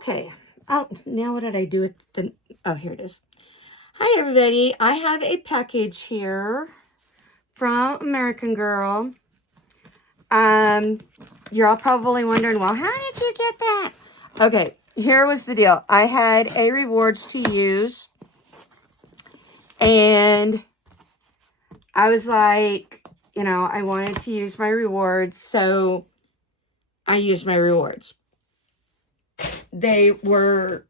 Okay. Oh, now what did I do with the... Oh, here it is. Hi, everybody. I have a package here from American Girl. You're all probably wondering, well, how did you get that? Okay, here was the deal. I had a rewards to use. And I was like, I wanted to use my rewards. So I used my rewards. They were...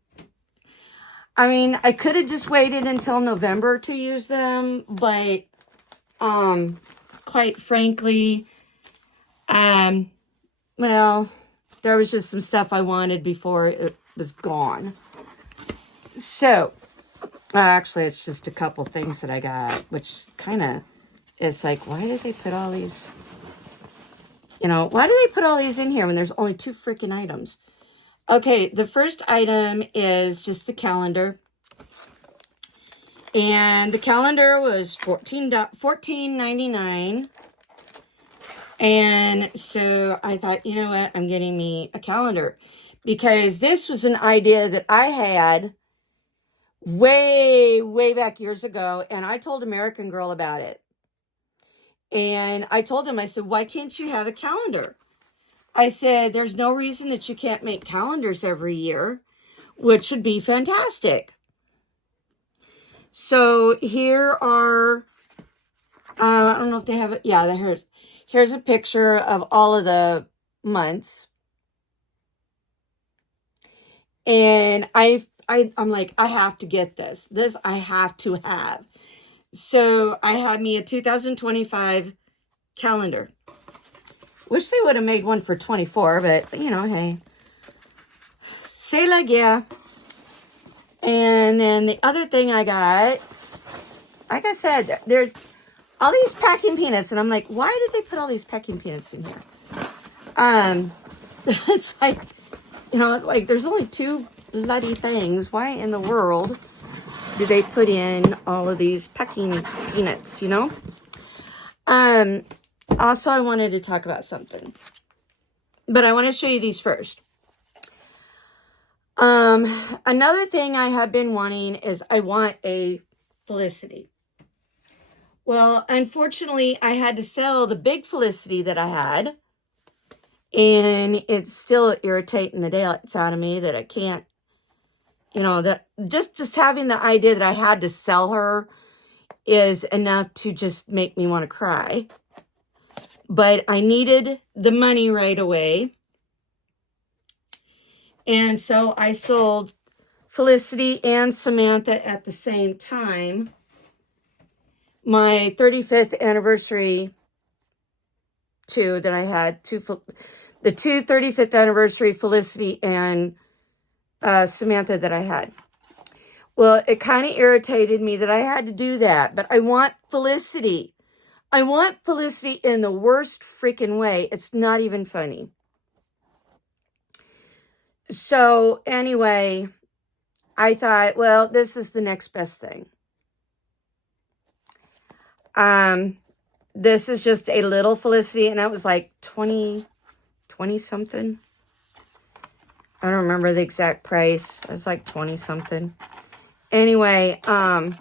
I could have just waited until November to use them, but, quite frankly, well, there was just some stuff I wanted before it was gone. So, actually, it's just a couple things that I got, which kind of is like, why did they put all these, why do they put all these in here when there's only 2 freaking items? Okay, the first item is just the calendar. And the calendar was $14.99. And so I thought, you know what? I'm getting me a calendar. Because this was an idea that I had way, way back years ago. And I told American Girl about it. And I told him, I said, why can't you have a calendar? I said, there's no reason that you can't make calendars every year, which would be fantastic. So here are, I don't know if they have it. Yeah, here's a picture of all of the months. And I'm like, I have to get this. This I have to have. So I had me a 2025 calendar. Wish they would have made one for 24, but, hey. C'est la guerre. And then the other thing I got, like I said, there's all these packing peanuts. And I'm like, why did they put all these packing peanuts in here? It's like, it's like there's only 2 bloody things. Why in the world do they put in all of these packing peanuts, Also, I wanted to talk about something. But I want to show you these first. Another thing I have been wanting is I want a Felicity. Well, unfortunately, I had to sell the big Felicity that I had. And it's still irritating the daylights out of me that I can't, that just having the idea that I had to sell her is enough to just make me want to cry. But I needed the money right away. And so I sold Felicity and Samantha at the same time. My 35th anniversary that I had, the 35th anniversary Felicity and Samantha that I had. Well, it kind of irritated me that I had to do that, but I want Felicity. I want Felicity in the worst freaking way. It's not even funny. So anyway, I thought, well, this is the next best thing. This is just a little Felicity, and that was like 20 something. I don't remember the exact price. It was like 20 something. Anyway, get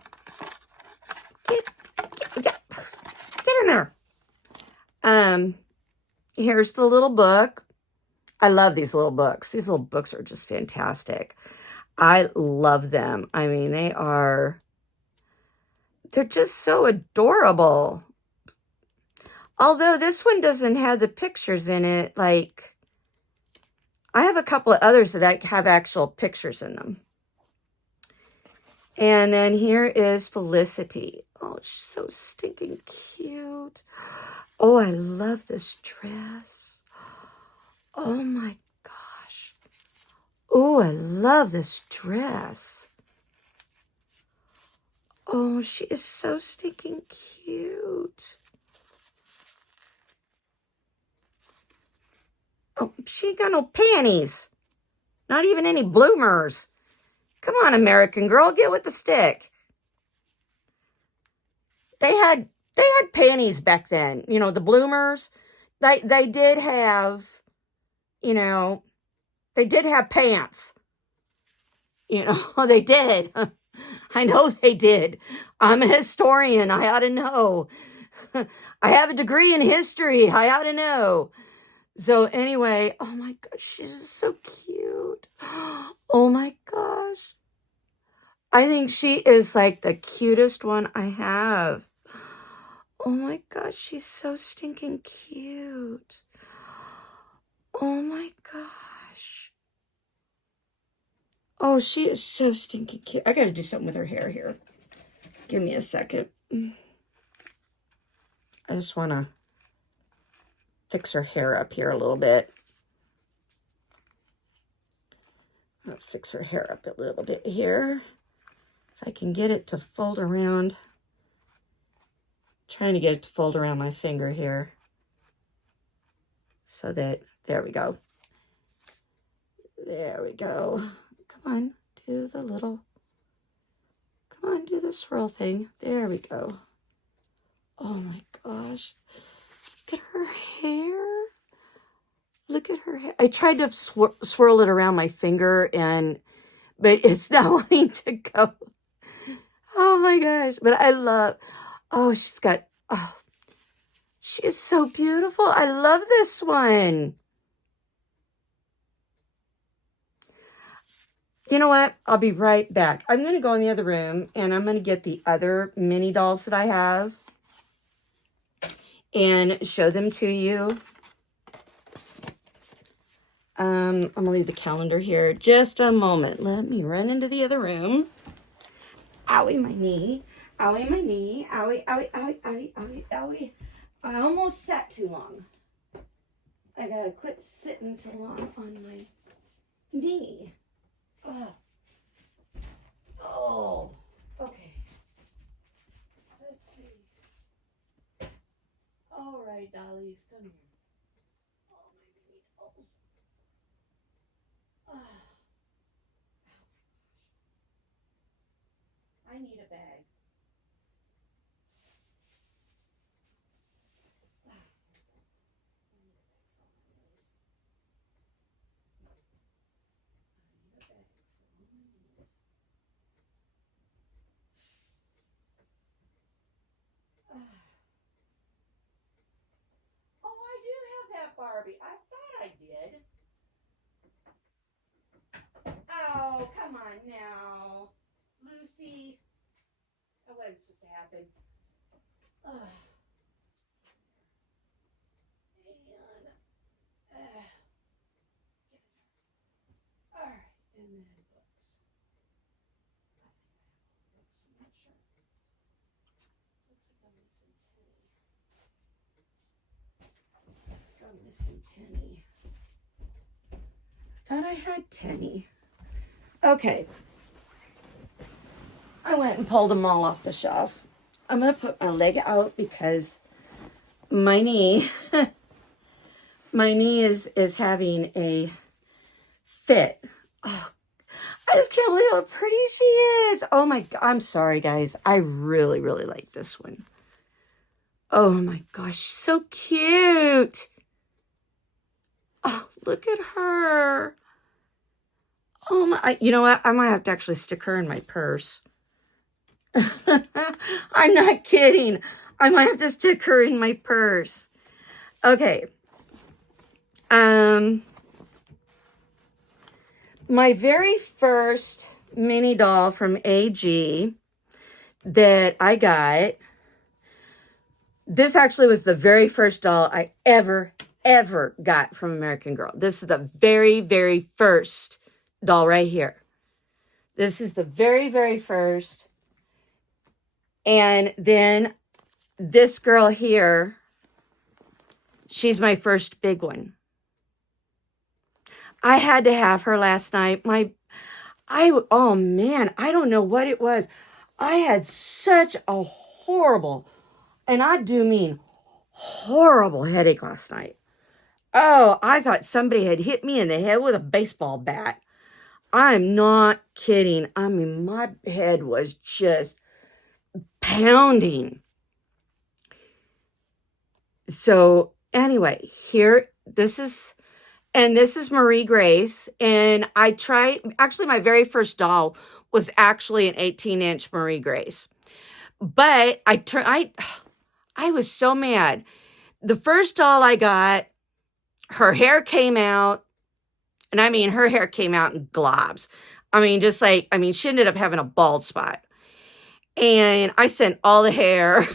in there. Here's the little book. I love these little books. These little books are just fantastic. I love them. They're just so adorable. Although this one doesn't have the pictures in it. Like, I have a couple of others that have actual pictures in them. And then here is Felicity. Oh, she's so stinking cute. Oh, I love this dress. Oh my gosh. Oh, I love this dress. Oh, she is so stinking cute. Oh, she ain't got no panties. Not even any bloomers. Come on, American Girl, get with the stick. They had panties back then. The bloomers, they did have, they did have pants. You know, they did. I know they did. I'm a historian. I ought to know. I have a degree in history. I ought to know. So anyway, oh my gosh, she's so cute. Oh my gosh. I think she is like the cutest one I have. Oh my gosh, she's so stinking cute. Oh my gosh. Oh, she is so stinking cute. I gotta do something with her hair here. Give me a second. I just want to fix her hair up here a little bit. I'll fix her hair up a little bit here. If I can get it to fold around. Trying to get it to fold around my finger here. So that, there we go. There we go. Come on, do the little, come on, do the swirl thing. There we go. Oh my gosh. Look at her hair. Look at her hair. I tried to swirl it around my finger, but it's not wanting to go. Oh my gosh. But I love, oh, she is so beautiful. I love this one. You know what? I'll be right back. I'm going to go in the other room and I'm going to get the other mini dolls that I have and show them to you. I'm going to leave the calendar here just a moment. Let me run into the other room. Owie, my knee. Owie, my knee. Owie, owie, owie, owie, owie, owie. I almost sat too long. I got to quit sitting so long on my knee. Oh. Oh. Okay. Let's see. All right, dollies, come here. Oh, my baby dolls. Oh. I need a bag. Barbie. I thought I did. Oh, come on now. Lucy. Oh, what's just happened? And, all right, and then books. I think I have all the books. I'm not sure. Looks like I'm missing Tenny. Thought I had Tenny. Okay. I went and pulled them all off the shelf. I'm going to put my leg out because my knee, my knee is having a fit. Oh, I just can't believe how pretty she is. Oh my God. I'm sorry, guys. I really, really like this one. Oh my gosh. So cute. Oh, look at her. Oh my, you know what? I might have to actually stick her in my purse. I'm not kidding. I might have to stick her in my purse. Okay. My very first mini doll from AG that I got, this actually was the very first doll I ever got from American Girl. This is the very, very first doll right here. This is the very, very first. And then this girl here, she's my first big one. I had to have her last night. Oh man, I don't know what it was. I had such a horrible, and I do mean horrible headache last night. Oh, I thought somebody had hit me in the head with a baseball bat. I'm not kidding. I mean, my head was just pounding. So anyway, here, this is And this is Marie Grace. And actually, my very first doll was actually an 18-inch Marie Grace. But I was so mad. The first doll I got, her hair came out. And I mean, her hair came out in globs. I mean, she ended up having a bald spot. And I sent all the hair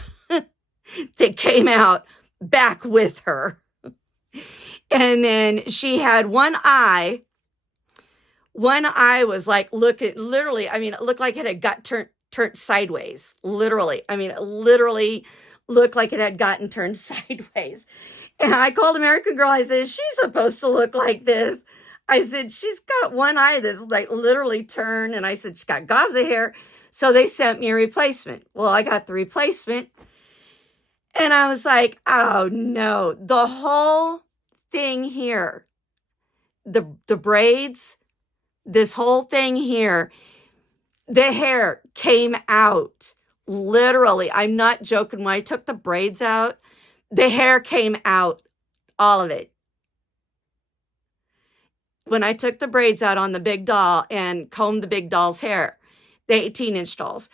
that came out back with her. And then she had one eye. One eye was like, literally, I mean, it looked like it had got turned sideways. Literally. I mean, it literally looked like it had gotten turned sideways. And I called American Girl. I said, she's supposed to look like this. I said, she's got one eye that's like literally turned. And I said, she's got gobs of hair. So they sent me a replacement. Well, I got the replacement. And I was like, oh no, the whole thing here, the braids, this whole thing here, the hair came out. Literally, I'm not joking. When I took the braids out, the hair came out, all of it. When I took the braids out on the big doll and combed the big doll's hair, the 18-inch dolls.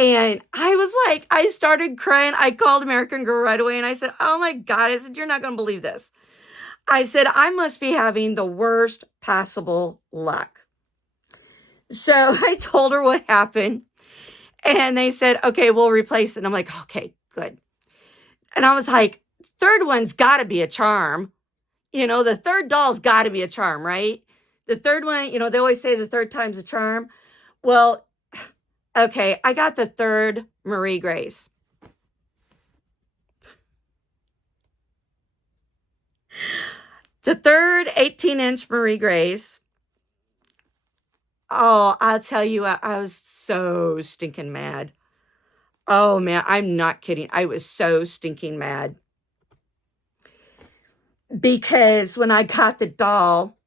And I was like, I started crying. I called American Girl right away and I said, oh my God, I said, you're not going to believe this. I said, I must be having the worst possible luck. So I told her what happened. And they said, okay, we'll replace it. And I'm like, okay, good. And I was like, third one's got to be a charm. The third doll's got to be a charm, right? The third one, they always say the third time's a charm. Well, okay, I got the third Marie Grace. The third 18-inch Marie Grace. Oh, I'll tell you, I was so stinking mad. Oh, man, I'm not kidding. I was so stinking mad. Because when I got the doll,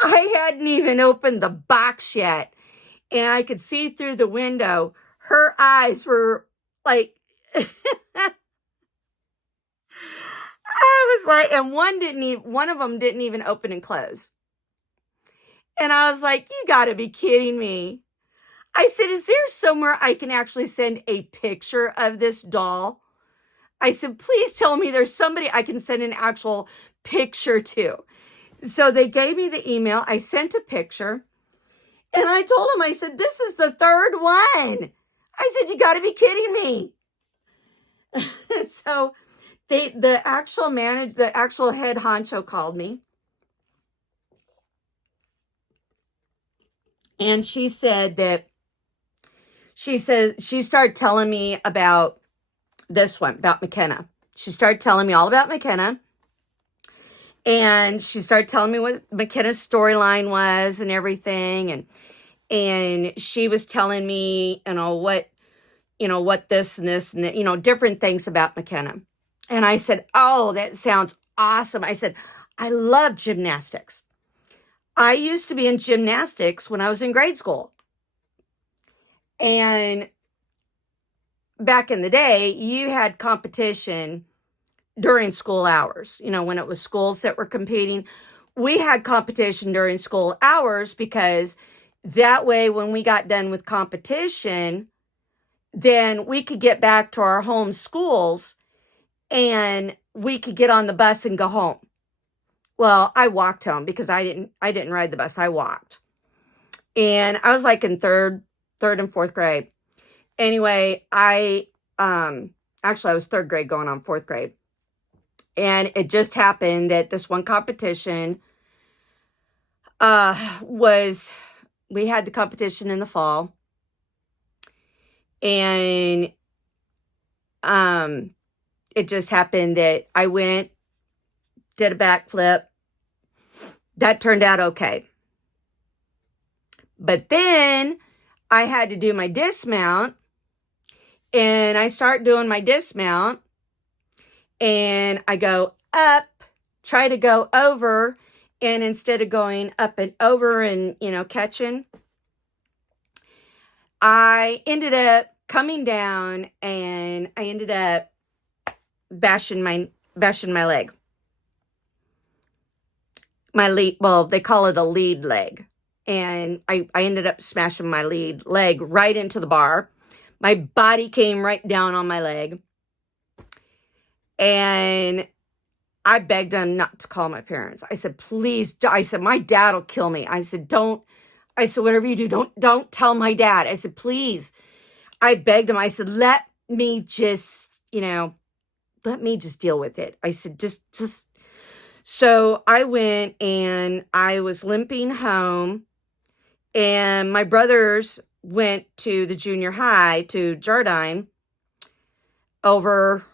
I hadn't even opened the box yet. And I could see through the window. Her eyes were like... I was like, and one of them didn't even open and close. And I was like, you got to be kidding me. I said, is there somewhere I can actually send a picture of this doll? I said, please tell me there's somebody I can send an actual picture to. So they gave me the email. I sent a picture. And I told them, I said, this is the third one. I said, you got to be kidding me. So the actual head honcho called me. And she said she started telling me about this one, about McKenna. She started telling me all about McKenna. And she started telling me what McKenna's storyline was and everything. And she was telling me, what this and this and that, different things about McKenna. And I said, oh, that sounds awesome. I said, I love gymnastics. I used to be in gymnastics when I was in grade school. And back in the day, you had competition during school hours. When it was schools that were competing, we had competition during school hours because that way when we got done with competition, then we could get back to our home schools and we could get on the bus and go home. Well, I walked home because I didn't ride the bus. I walked. And I was like in third and fourth grade. Anyway, I was third grade going on fourth grade. And it just happened that this one competition we had the competition in the fall. And it just happened that I went, did a backflip. That turned out okay. But then I had to do my dismount. And I start doing my dismount. And I go up, try to go over. And instead of going up and over and, catching, I ended up coming down and I ended up bashing my leg. my lead, well, they call it a lead leg. And I ended up smashing my lead leg right into the bar. My body came right down on my leg. And I begged him not to call my parents. I said, please, I said, my dad will kill me. I said, whatever you do, don't tell my dad. I said, please. I begged him. I said, let me just deal with it. I said, just. So I went and I was limping home, and my brothers went to the junior high, to Jardine, over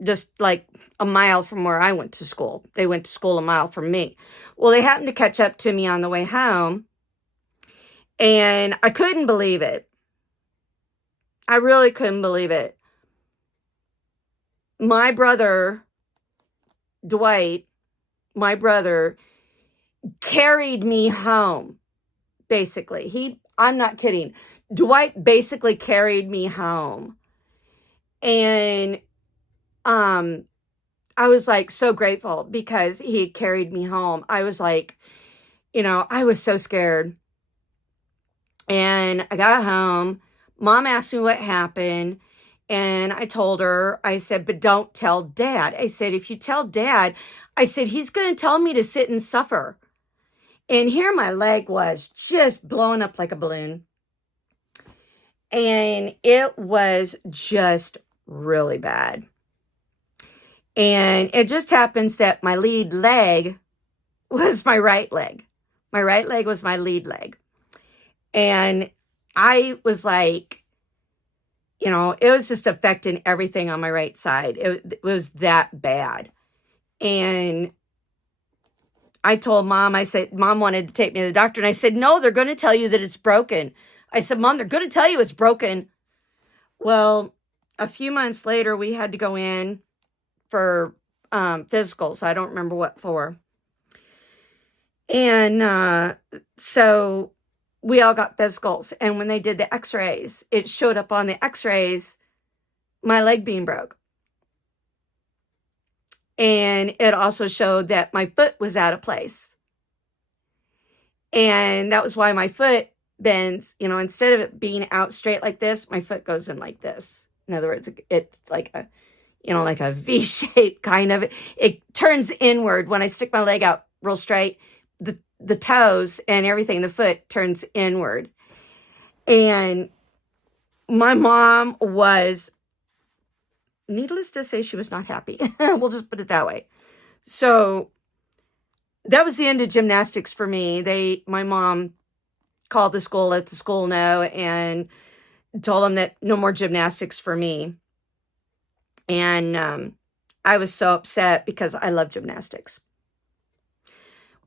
just like a mile from where I went to school. They went to school a mile from me. Well, they happened to catch up to me on the way home, and I couldn't believe it. I really couldn't believe it. My brother, Dwight, my brother, carried me home, basically. I'm not kidding. Dwight basically carried me home. And I was like so grateful because he carried me home. I was like, I was so scared. And I got home. Mom asked me what happened. And I told her, I said, but don't tell Dad. I said, if you tell Dad, I said, he's going to tell me to sit and suffer. And here my leg was just blowing up like a balloon. And it was just really bad. And it just happens that my lead leg was my right leg. My right leg was my lead leg. And I was like, it was just affecting everything on my right side. It was that bad. And I told Mom, I said, Mom wanted to take me to the doctor. And I said, no, they're going to tell you that it's broken. I said, Mom, they're going to tell you it's broken. Well, a few months later, we had to go in for physicals. I don't remember what for. And so we all got physicals. And when they did the x-rays, it showed up on the x-rays, my leg being broke. And it also showed that my foot was out of place. And that was why my foot bends, instead of it being out straight like this, my foot goes in like this. In other words, it's like a, like a V shape kind of. It turns inward when I stick my leg out real straight. The toes and everything, the foot turns inward. And my mom was, needless to say, she was not happy. We'll just put it that way. So that was the end of gymnastics for me. My mom called the school, let the school know, and told them that no more gymnastics for me. And I was so upset because I love gymnastics.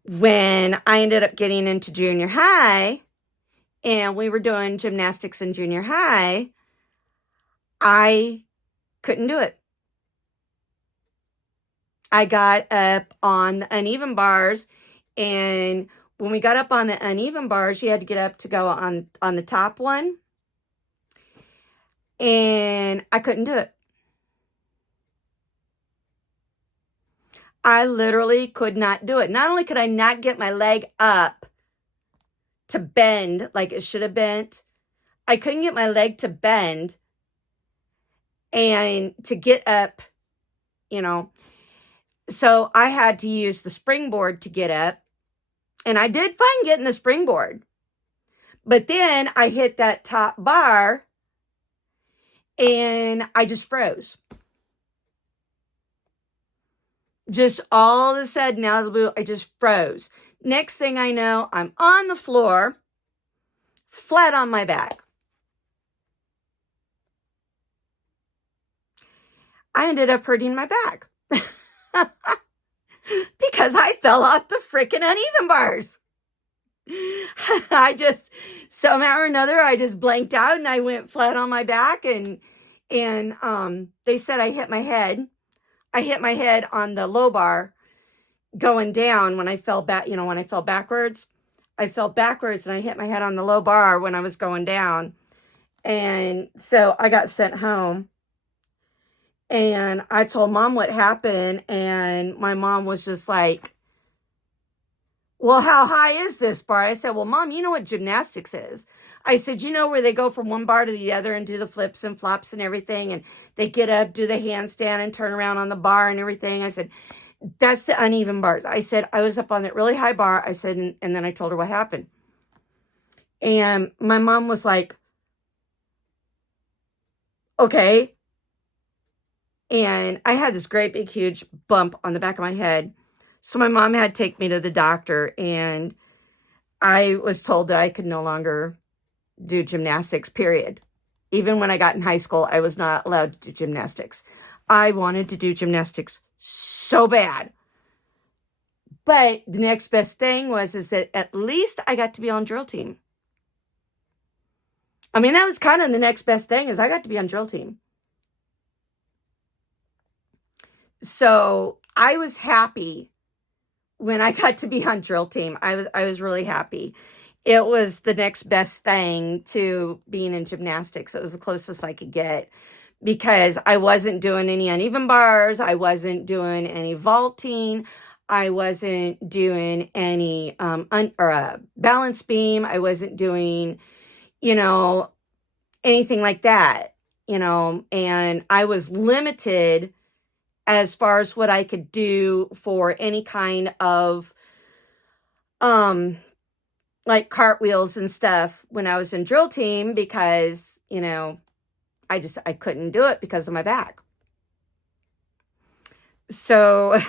When I ended up getting into junior high and we were doing gymnastics in junior high, I couldn't do it. I got up on the uneven bars, and when we got up on the uneven bars, you had to get up to go on the top one, and I couldn't do it. I literally could not do it. Not only could I not get my leg up to bend like it should have bent, I couldn't get my leg to bend and to get up, So I had to use the springboard to get up. And I did fine getting the springboard. But then I hit that top bar and I just froze. Just all of a sudden, out of the blue, I just froze. Next thing I know, I'm on the floor, flat on my back. I ended up hurting my back because I fell off the freaking uneven bars. I just, somehow or another, I just blanked out and I went flat on my back, and they said I hit my head. I hit my head on the low bar going down when I fell back, when I fell backwards. I fell backwards and I hit my head on the low bar when I was going down. And so I got sent home. And I told Mom what happened, and my mom was just like, well, how high is this bar? I said, well, Mom, you know what gymnastics is. I said, you know where they go from one bar to the other and do the flips and flops and everything, and they get up, do the handstand and turn around on the bar and everything. I said, that's the uneven bars. I said, I was up on that really high bar. I said, and then I told her what happened. And my mom was like, okay. And I had this great big huge bump on the back of my head. So my mom had to take me to the doctor, and I was told that I could no longer do gymnastics, period. Even when I got in high school, I was not allowed to do gymnastics. I wanted to do gymnastics so bad. But the next best thing is that at least I got to be on drill team. I mean, that was kind of the next best thing, is I got to be on drill team. So I was happy when I got to be on drill team. I was really happy. It was the next best thing to being in gymnastics. It was the closest I could get, because I wasn't doing any uneven bars. I wasn't doing any vaulting. I wasn't doing any balance beam. I wasn't doing, anything like that, and I was limited as far as what I could do for any kind of, like cartwheels and stuff when I was in drill team, because, I couldn't do it because of my back. So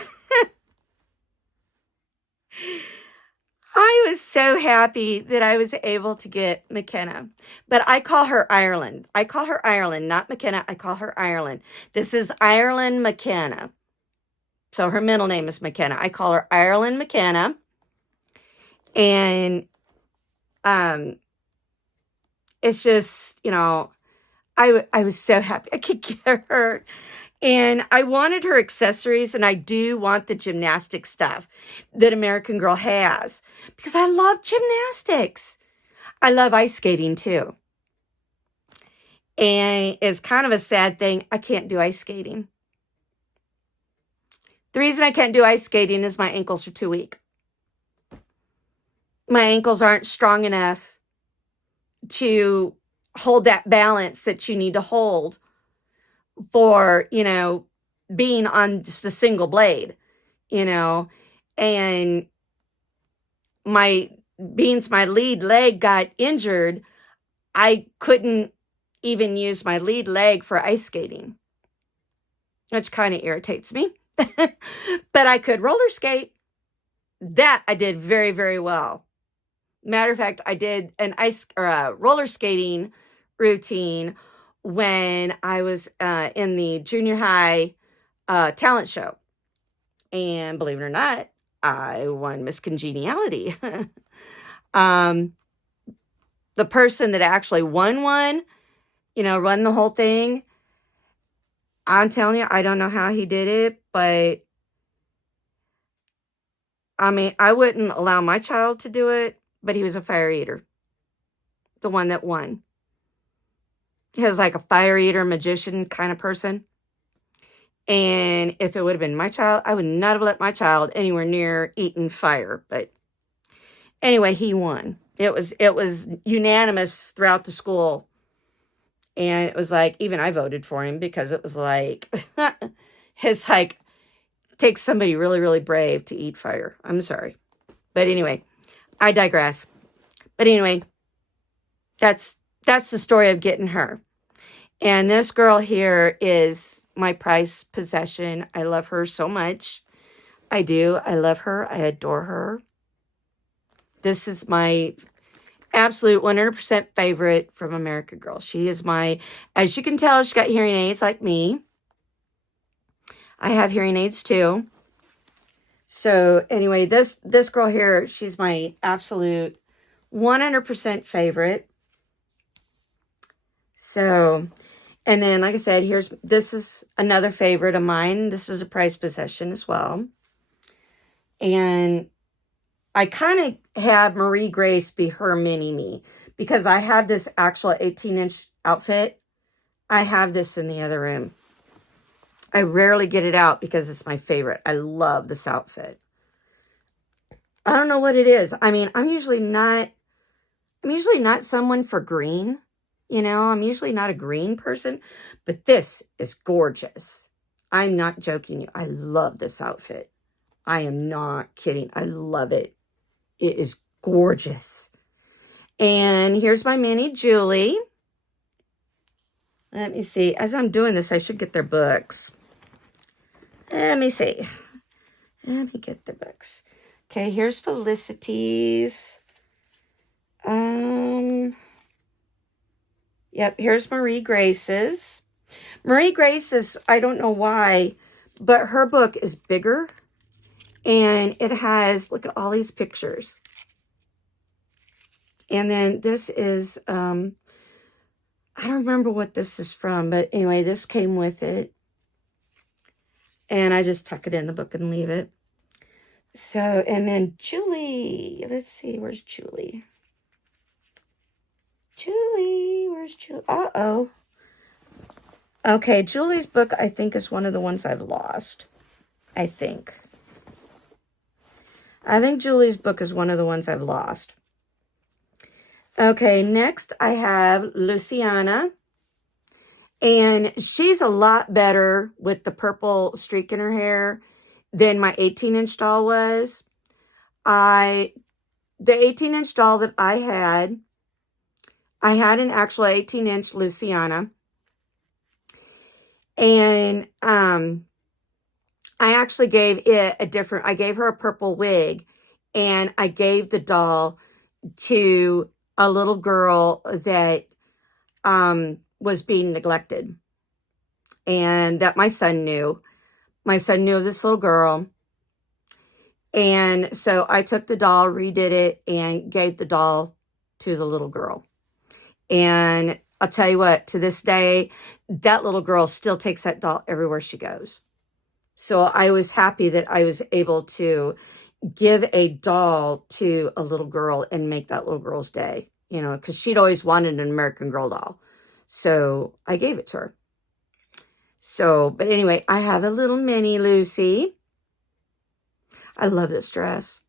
I was so happy that I was able to get McKenna. But I call her Ireland. I call her Ireland, not McKenna. I call her Ireland. This is Ireland McKenna. So her middle name is McKenna. I call her Ireland McKenna. And it's just, I was so happy I could get her. And I wanted her accessories, and I do want the gymnastic stuff that American Girl has, because I love gymnastics. I love ice skating too. And it's kind of a sad thing, I can't do ice skating. The reason I can't do ice skating is my ankles are too weak. My ankles aren't strong enough to hold that balance that you need to hold for, being on just a single blade, and my lead leg got injured, I couldn't even use my lead leg for ice skating, which kind of irritates me. But I could roller skate. That I did very, very well. Matter of fact, I did an roller skating routine when I was in the junior high talent show. And believe it or not, I won Miss Congeniality. The person that actually won run the whole thing, I'm telling you, I don't know how he did it, but I mean, I wouldn't allow my child to do it, but he was a fire eater. The one that won. He was like a fire eater, magician kind of person. And if it would have been my child, I would not have let my child anywhere near eating fire. But anyway, he won. It was unanimous throughout the school. And it was like, even I voted for him, because it was like, it's like, takes somebody really, really brave to eat fire. I'm sorry. But anyway, I digress. But anyway, that's the story of getting her. And this girl here is my prized possession. I love her so much. I do. I love her. I adore her. This is my absolute 100% favorite from American Girl. She is as you can tell, she's got hearing aids like me. I have hearing aids too. So anyway, this girl here, she's my absolute 100% favorite. So, and then like I said, this is another favorite of mine. This is a prized possession as well. And I kind of have Marie Grace be her mini-me, because I have this actual 18-inch outfit. I have this in the other room. I rarely get it out because it's my favorite. I love this outfit. I don't know what it is. I mean, I'm usually not someone for green. You know, I'm usually not a green person, but this is gorgeous. I'm not joking you. I love this outfit. I am not kidding. I love it. It is gorgeous. And here's my mini Julie. Let me see. As I'm doing this, I should get their books. Let me see. Let me get the books. Okay, here's Felicity's. Yep, here's Marie Grace's. Marie Grace's, I don't know why, but her book is bigger. And it has, look at all these pictures. And then this is, I don't remember what this is from, but anyway, this came with it. And I just tuck it in the book and leave it. So, and then Julie, let's see, where's Julie? Julie, where's Julie? Uh-oh. Okay, Julie's book, I think, is one of the ones I've lost. I think Julie's book is one of the ones I've lost. Okay, next I have Luciana. And she's a lot better with the purple streak in her hair than my 18-inch doll was. The 18-inch doll that I had an actual 18-inch Luciana. And I actually gave it I gave her a purple wig, and I gave the doll to a little girl that was being neglected, and that my son knew. My son knew of this little girl. And so I took the doll, redid it, and gave the doll to the little girl. And I'll tell you what, to this day, that little girl still takes that doll everywhere she goes. So I was happy that I was able to give a doll to a little girl and make that little girl's day, you know, because she'd always wanted an American Girl doll. So I gave it to her. So, but anyway, I have a little mini Lucy. I love this dress.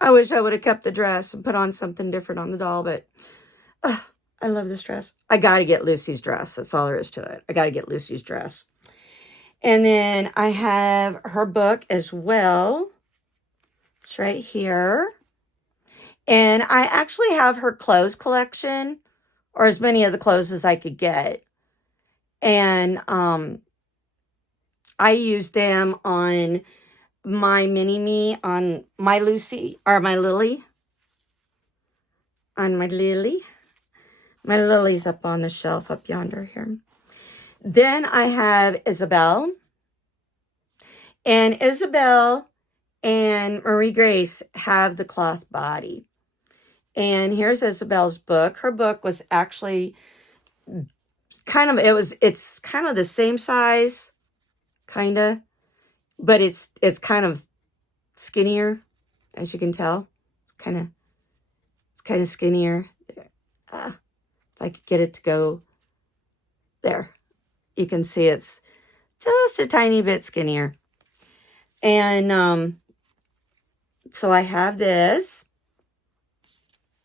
I wish I would have kept the dress and put on something different on the doll, but I love this dress. I got to get Lucy's dress. That's all there is to it. I got to get Lucy's dress. And then I have her book as well. It's right here. And I actually have her clothes collection, or as many of the clothes as I could get. And I used them on my mini-me, on my Lucy, or my Lily. On my Lily. My Lily's up on the shelf up yonder here. Then I have Isabel. And Isabel and Marie Grace have the cloth body. And here's Isabel's book. Her book was actually it's kind of the same size, kind of, but it's kind of skinnier, as you can tell. It's kind of skinnier. If I could get it to go there, you can see it's just a tiny bit skinnier. And so I have this.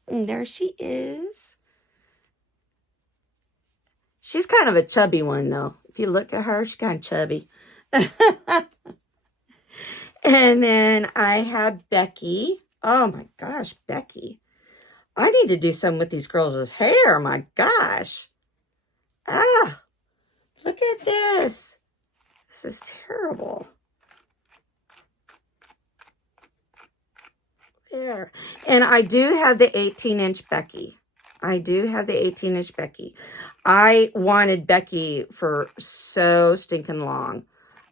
And there she is. She's kind of a chubby one, though. If you look at her, she's kind of chubby. And then I have Becky. Oh, my gosh, Becky. I need to do something with these girls' hair. My gosh. Ah, look at this. This is terrible. There. And I do have the 18-inch Becky. I do have the 18-inch Becky. I wanted Becky for so stinking long.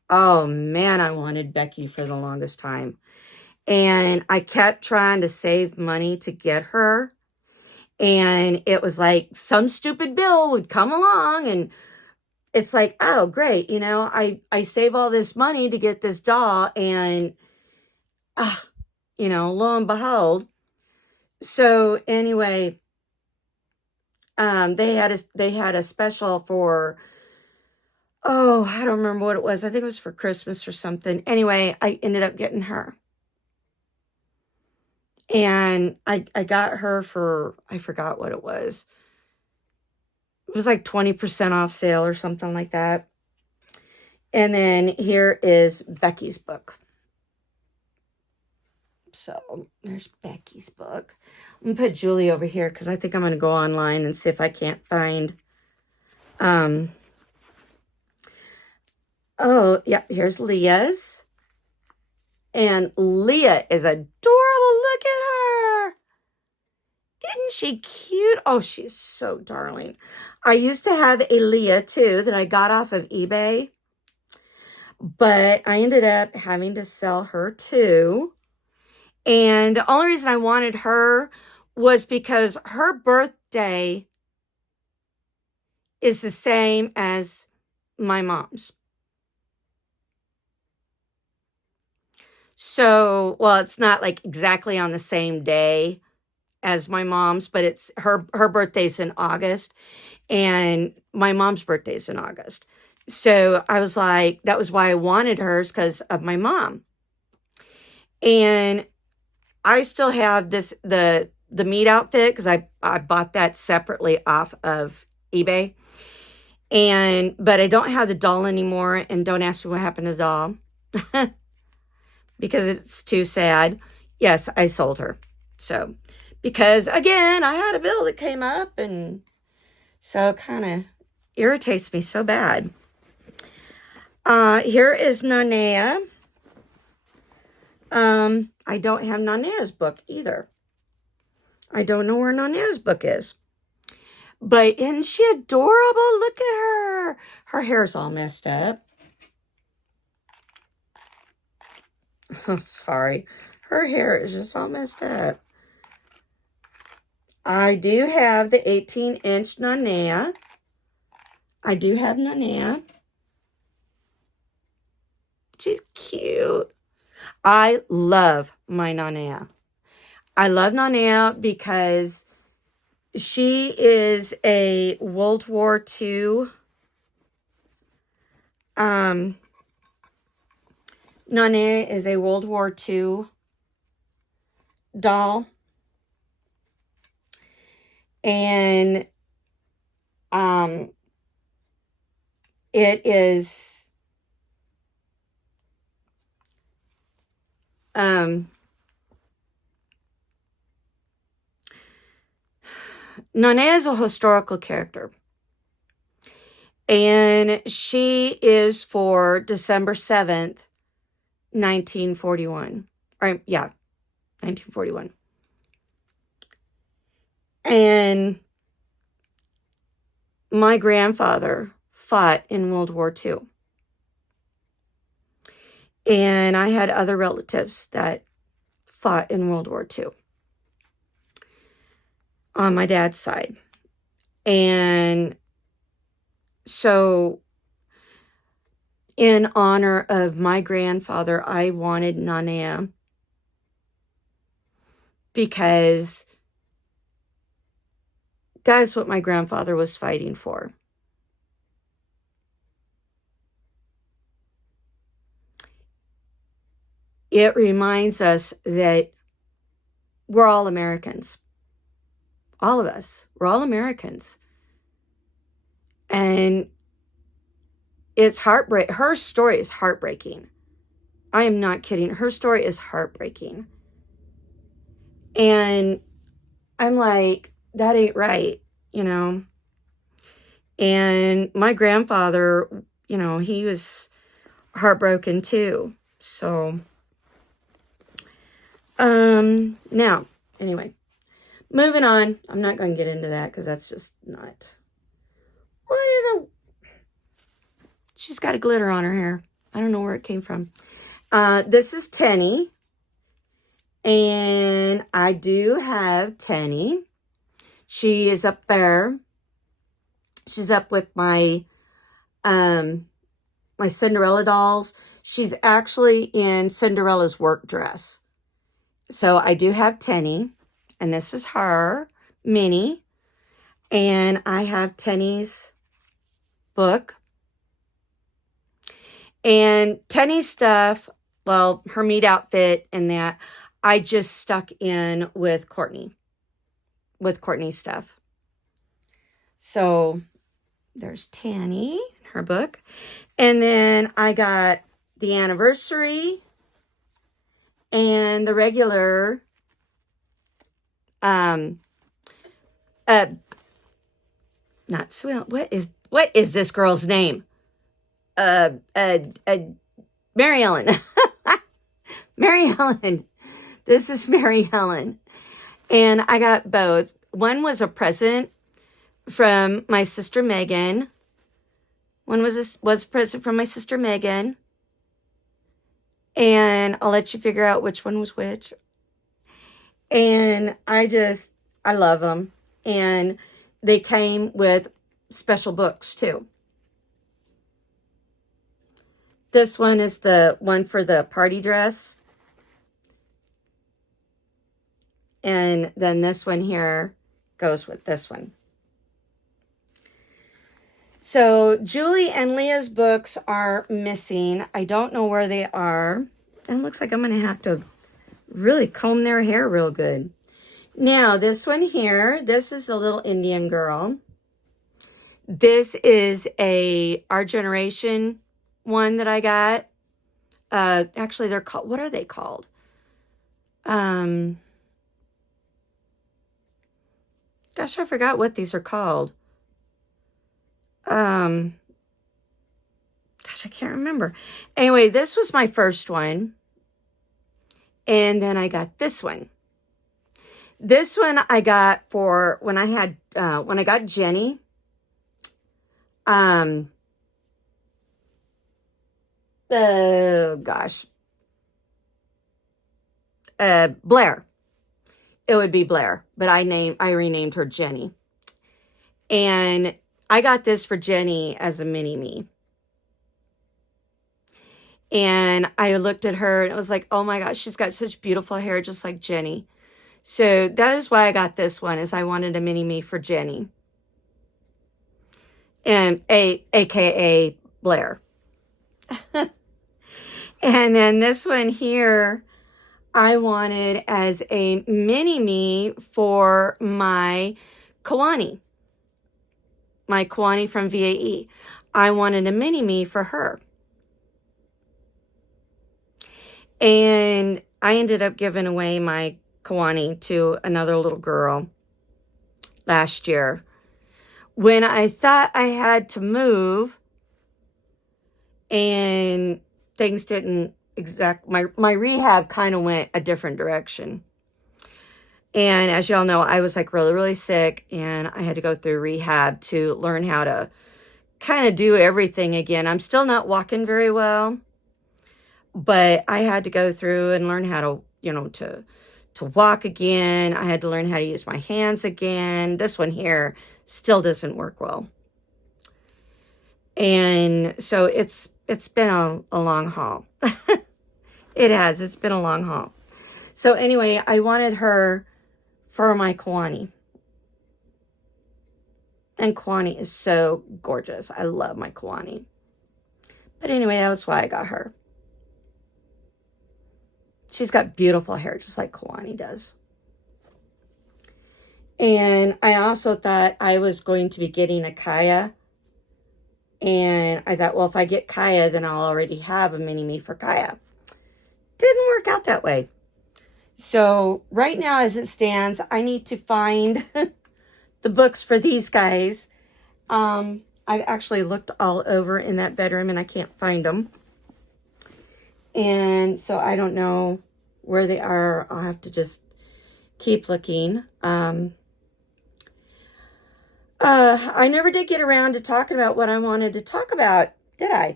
Oh, man, I wanted Becky for the longest time. And I kept trying to save money to get her. And it was like some stupid bill would come along, and it's like, oh, great. You know, I save all this money to get this doll, and you know, lo and behold. So anyway, they had a special for, oh, I don't remember what it was. I think it was for Christmas or something. Anyway, I ended up getting her. And I got her for, I forgot what it was. It was like 20% off sale or something like that. And then here is Becky's book. So there's Becky's book. I'm going to put Julie over here because I think I'm going to go online and see if I can't find. Oh, yeah, here's Leah's. And Leah is adorable. Look at her. Isn't she cute? Oh, she's so darling. I used to have a Leah too that I got off of eBay, but I ended up having to sell her too. And the only reason I wanted her was because her birthday is the same as my mom's. So, well, it's not like exactly on the same day as my mom's, but it's her birthday's in August and my mom's birthday's in August. So I was like, that was why I wanted hers, because of my mom. And I still have the meat outfit because I bought that separately off of eBay. But I don't have the doll anymore, and don't ask me what happened to the doll because it's too sad. Yes, I sold her. So, because again, I had a bill that came up, and so it kind of irritates me so bad. Here is Nanea. I don't have Nanea's book either. I don't know where Nanea's book is. But isn't she adorable? Look at her. Her hair's all messed up. Oh, sorry. Her hair is just all messed up. I do have the 18-inch Nanea. I do have Nanea. She's cute. I love my Nanea. I love Nanea because she is a World War II. Nanea is a World War II doll. And it is Nanea is a historical character. And she is for December 7th, 1941. Or, yeah, 1941. And my grandfather fought in World War II. And I had other relatives that fought in World War II on my dad's side. And so in honor of my grandfather, I wanted Nanea because that's what my grandfather was fighting for. It reminds us that we're all Americans. All of us. We're all Americans. And it's heartbreaking. Her story is heartbreaking. I am not kidding. Her story is heartbreaking. And I'm like, that ain't right, you know. And my grandfather, you know, he was heartbroken too. So, now, anyway, moving on. I'm not going to get into that because that's just not. What is the? She's got a glitter on her hair. I don't know where it came from. This is Tenny. And I do have Tenny. She is up there. She's up with my my Cinderella dolls. She's actually in Cinderella's work dress. So I do have Tenny, and this is her, Minnie. And I have Tenny's book. And Tenny's stuff, well, her meat outfit and that, I just stuck in with Courtney's stuff. So there's Tanny, her book. And then I got the anniversary and the regular, not Swill. What is this girl's name? Mary Ellen. Mary Ellen. This is Mary Helen. And I got both. One was a present from my sister Megan. One was a present from my sister Megan. And I'll let you figure out which one was which. And I love them. And they came with special books too. This one is the one for the party dress. And then this one here goes with this one. So Julie and Leah's books are missing. I don't know where they are. And it looks like I'm going to have to really comb their hair real good. Now, this one here, this is a little Indian girl. This is Our Generation one that I got. Actually, they're called, what are they called? Gosh, I forgot what these are called. Gosh, I can't remember. Anyway, this was my first one. And then I got this one. This one I got for when I got Jenny. Blair. It would be Blair, but I renamed her Jenny. And I got this for Jenny as a mini-me. And I looked at her and it was like, oh my gosh, she's got such beautiful hair just like Jenny. So that is why I got this one, is I wanted a mini-me for Jenny. And AKA Blair. And then this one here, I wanted as a mini-me for my Kawani. My Kawani from VAE. I wanted a mini-me for her. And I ended up giving away my Kawani to another little girl last year. When I thought I had to move and things didn't my rehab kind of went a different direction. And as y'all know, I was like really, really sick and I had to go through rehab to learn how to kind of do everything again. I'm still not walking very well, but I had to go through and learn how to, to walk again. I had to learn how to use my hands again. This one here still doesn't work well. And so it's been a long haul. It has. It's been a long haul. So anyway, I wanted her for my Kawani. And Kawani is so gorgeous. I love my Kawani. But anyway, that was why I got her. She's got beautiful hair, just like Kawani does. And I also thought I was going to be getting a Kaya. And I thought, well, if I get Kaya, then I'll already have a mini-me for Kaya. Didn't work out that way. So right now, as it stands, I need to find the books for these guys. I've actually looked all over in that bedroom and I can't find them. And so I don't know where they are. I'll have to just keep looking. I never did get around to talking about what I wanted to talk about, did I?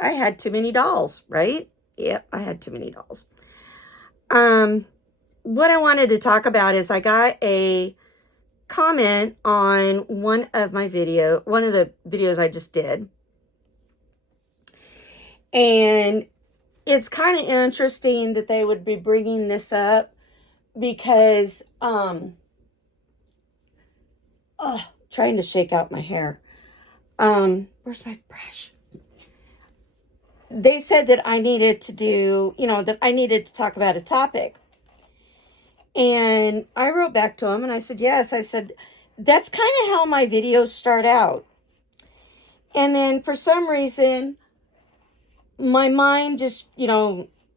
I had too many dolls, right? Yep, I had too many dolls. What I wanted to talk about is I got a comment on one of the videos I just did. And it's kind of interesting that they would be bringing this up because, trying to shake out my hair. Where's my brush? they said that I needed to do, that I needed to talk about a topic. And I wrote back to them and I said, yes. I said, that's kind of how my videos start out. And then for some reason, my mind just,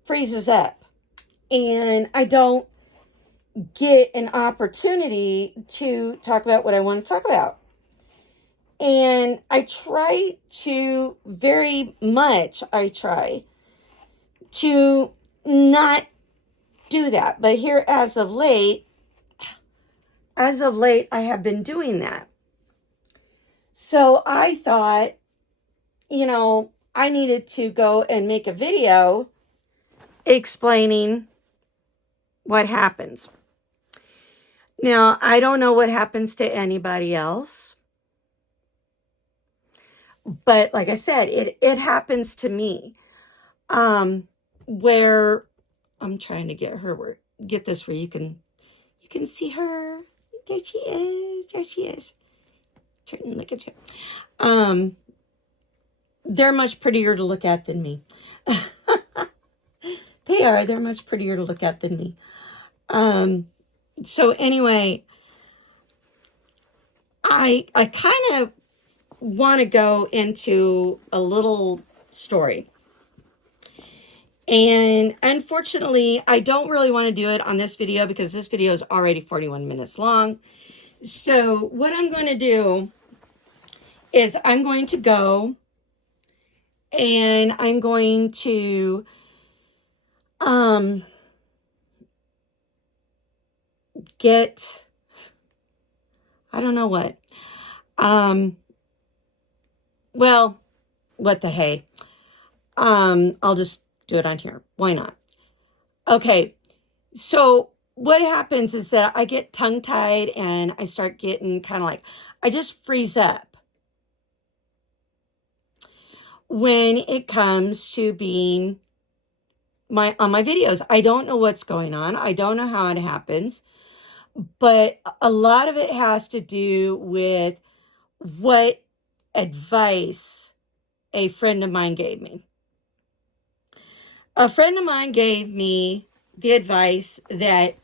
freezes up. And I don't get an opportunity to talk about what I want to talk about. And I try to not do that. But here as of late, I have been doing that. So I thought, I needed to go and make a video explaining what happens. Now, I don't know what happens to anybody else. But like I said, it happens to me. Where I'm trying to get this where you can see her. There she is. Turn and look at you. They're much prettier to look at than me. They're much prettier to look at than me. So anyway, I kind of want to go into a little story. And unfortunately, I don't really want to do it on this video because this video is already 41 minutes long. So what I'm going to do is I'm going to go and I'm going to get, I don't know what. Well, what the hey. I'll just do it on here. Why not? Okay. So what happens is that I get tongue-tied and I start getting kind of like, I just freeze up when it comes to being on my videos. I don't know what's going on. I don't know how it happens, but a lot of it has to do with what advice a friend of mine gave me. A friend of mine gave me the advice that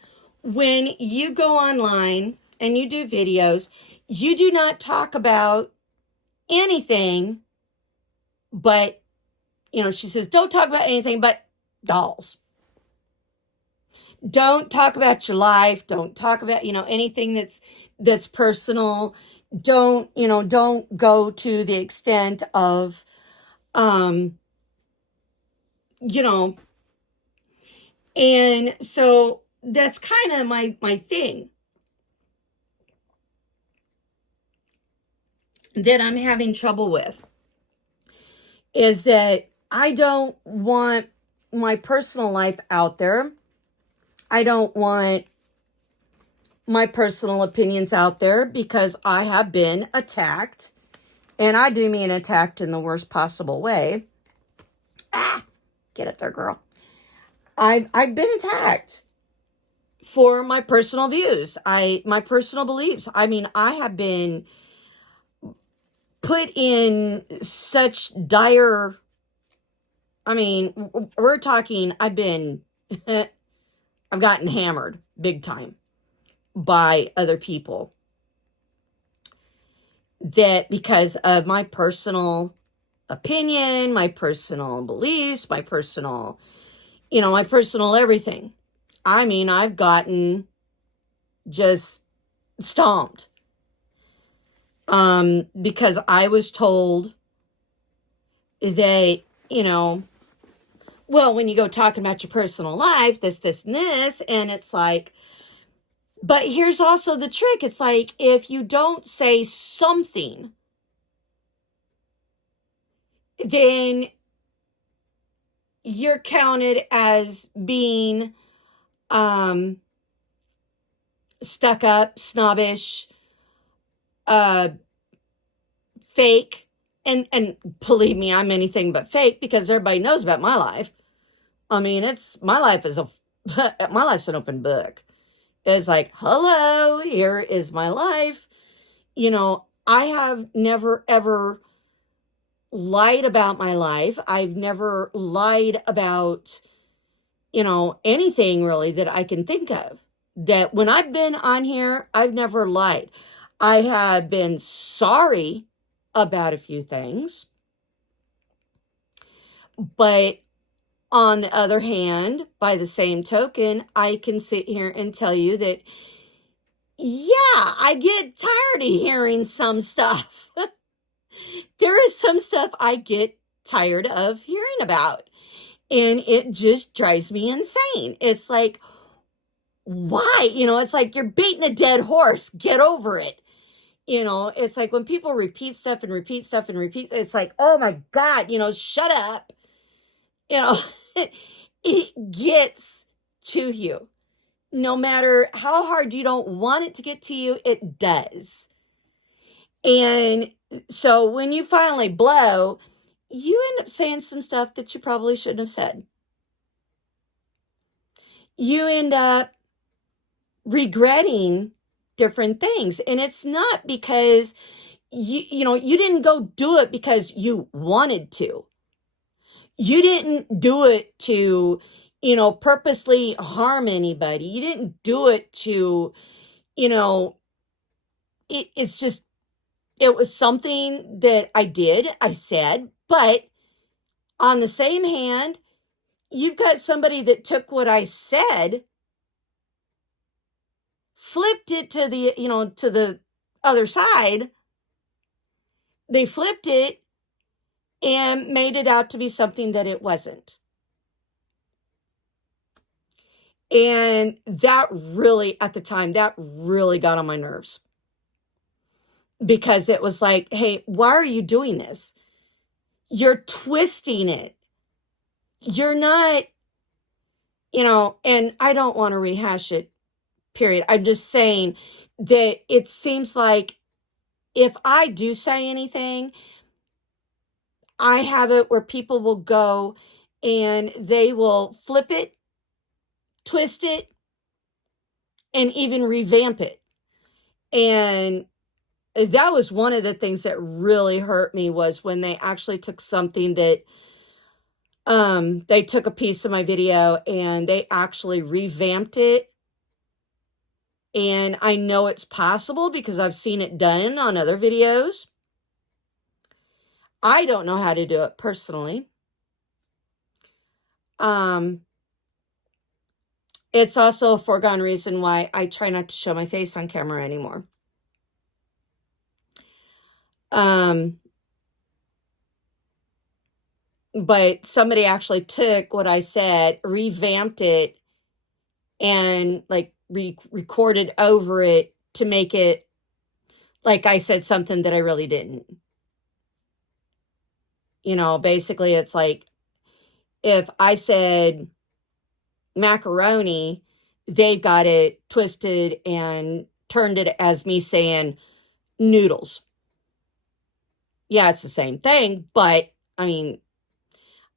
when you go online and you do videos, you do not talk about anything but, she says, don't talk about anything but dolls. Don't talk about your life. Don't talk about, anything that's personal. Don't go to the extent of, and so that's kind of my thing that I'm having trouble with is that I don't want my personal life out there. I don't want my personal opinions out there because I have been attacked, and I do mean attacked in the worst possible way. Get up there, girl. I've been attacked for my personal views, my personal beliefs. I mean, I have been put in such dire, we're talking, I've gotten hammered big time by other people that because of my personal opinion, my personal beliefs, my personal everything. I've gotten just stomped. Because I was told that, well, when you go talking about your personal life, this, and this, and it's like, but here's also the trick. It's like, if you don't say something, then you're counted as being, stuck up, snobbish, fake, and believe me, I'm anything but fake because everybody knows about my life. My life is my life's an open book. It's like, hello, here is my life. I have never ever lied about my life. I've never lied about, anything really that I can think of. That when I've been on here, I've never lied. I have been sorry about a few things. But on the other hand, by the same token, I can sit here and tell you that, yeah, I get tired of hearing some stuff. There is some stuff I get tired of hearing about, and it just drives me insane. It's like, why? It's like you're beating a dead horse. Get over it. It's like when people repeat stuff and repeat stuff and repeat, it's like, oh my God, shut up. It gets to you. No matter how hard you don't want it to get to you, it does. And so when you finally blow, you end up saying some stuff that you probably shouldn't have said. You end up regretting different things. And it's not because you didn't go do it because you wanted to. You didn't do it to, purposely harm anybody. You didn't do it to, it's just, it was something that I said, but on the same hand, you've got somebody that took what I said, flipped it to the other side. They flipped it and made it out to be something that it wasn't. And that really, at the time, that really got on my nerves. Because it was like, hey, why are you doing this? You're twisting it. You're not, and I don't want to rehash it, period. I'm just saying that it seems like if I do say anything, I have it where people will go and they will flip it, twist it, and even revamp it. And that was one of the things that really hurt me, was when they actually took something that they took a piece of my video and they actually revamped it. And I know it's possible because I've seen it done on other videos. I don't know how to do it personally. It's also a foregone reason why I try not to show my face on camera anymore. But somebody actually took what I said, revamped it, and like recorded over it to make it like I said something that I really didn't. Basically it's like, if I said macaroni, they got it twisted and turned it as me saying noodles. Yeah, it's the same thing, but I mean,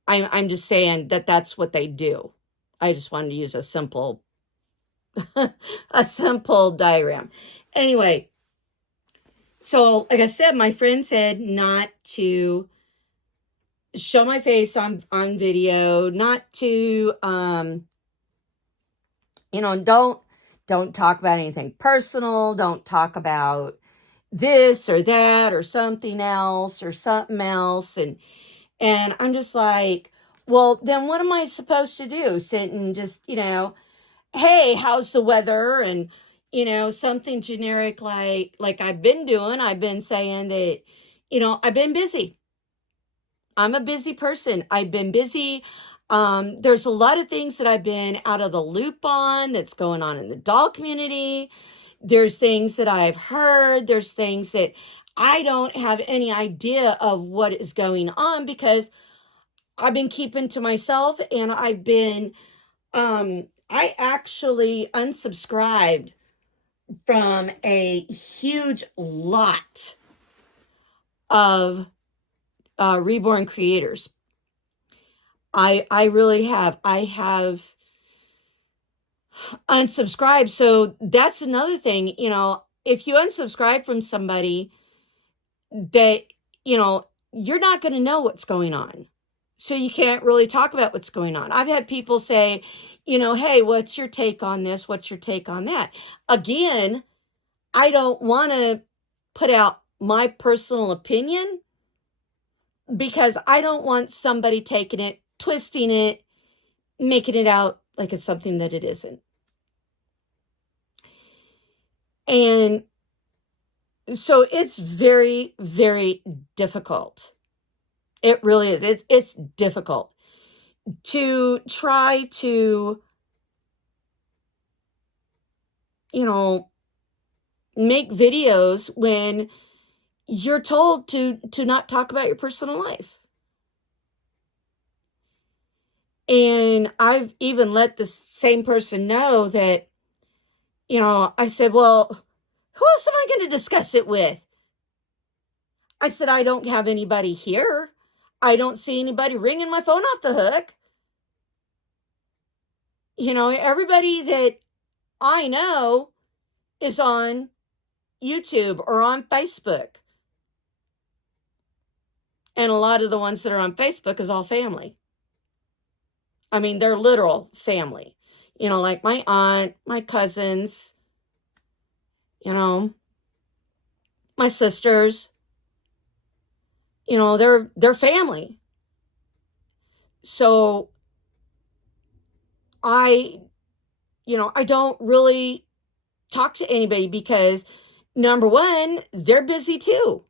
I'm just saying that that's what they do. I just wanted to use a simple diagram. Anyway, so like I said, my friend said not to show my face on video, not to don't talk about anything personal, don't talk about this or that or something else or something else. And I'm just like, well, then what am I supposed to do? Sit and just, hey, how's the weather? And, something generic like I've been doing. I've been saying that, I've been busy. I'm a busy person. I've been busy. There's a lot of things that I've been out of the loop on that's going on in the doll community. There's things that I've heard. There's things that I don't have any idea of what is going on because I've been keeping to myself, and I've been, I actually unsubscribed from a huge lot of reborn creators. I really have. I have unsubscribed. So that's another thing, if you unsubscribe from somebody that, you're not going to know what's going on. So you can't really talk about what's going on. I've had people say, hey, what's your take on this? What's your take on that? Again, I don't want to put out my personal opinion because I don't want somebody taking it, twisting it, making it out like it's something that it isn't. And so it's very, very difficult. It really is. It's difficult to try to, make videos when you're told to not talk about your personal life. And I've even let the same person know that, I said, well, who else am I going to discuss it with? I said, I don't have anybody here. I don't see anybody ringing my phone off the hook. Everybody that I know is on YouTube or on Facebook. And a lot of the ones that are on Facebook is all family. I mean, they're literal family. Like my aunt, my cousins, my sisters. They're family. So I don't really talk to anybody because, number one, they're busy too.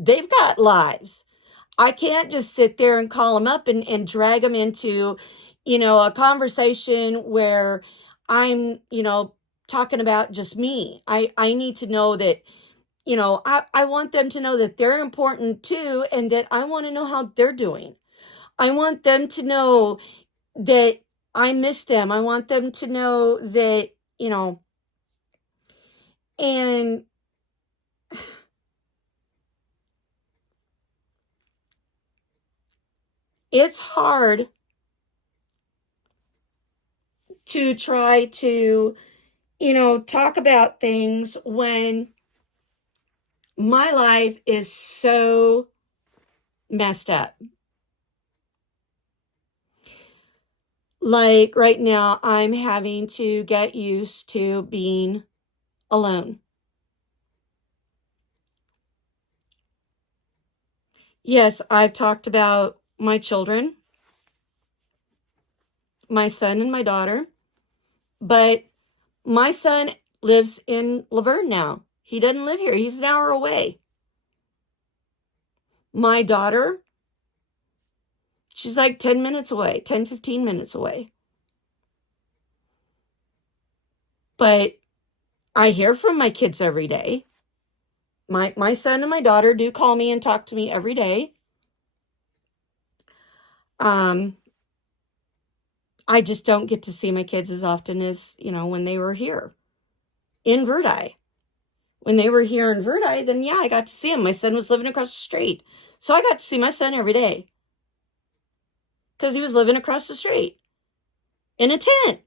They've got lives. I can't just sit there and call them up and drag them into, a conversation where I'm, talking about just me. I need to know that, I want them to know that they're important too, and that I want to know how they're doing. I want them to know that I miss them. I want them to know that, and it's hard to try to, talk about things when my life is so messed up. Like right now, I'm having to get used to being alone. Yes, I've talked about my children, my son and my daughter, but my son lives in Laverne now. He doesn't live here. He's an hour away. My daughter, she's like 10 minutes away, 10, 15 minutes away. But I hear from my kids every day. My son and my daughter do call me and talk to me every day. I just don't get to see my kids as often as, when they were here in Verdi. When they were here in Verdi, then yeah, I got to see them. My son was living across the street. So I got to see my son every day. Because he was living across the street in a tent.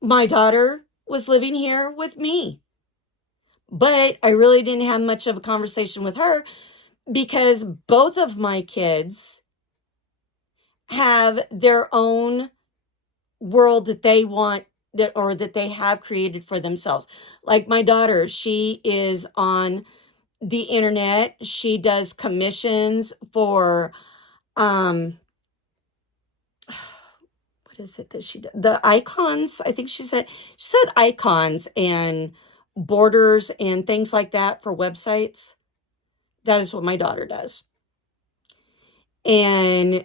My daughter was living here with me. But I really didn't have much of a conversation with her because both of my kids have their own world that they want that they have created for themselves. Like my daughter, she is on the internet. She does commissions for what is it that she does? The icons. I think she said icons and borders and things like that for websites. That is what my daughter does. And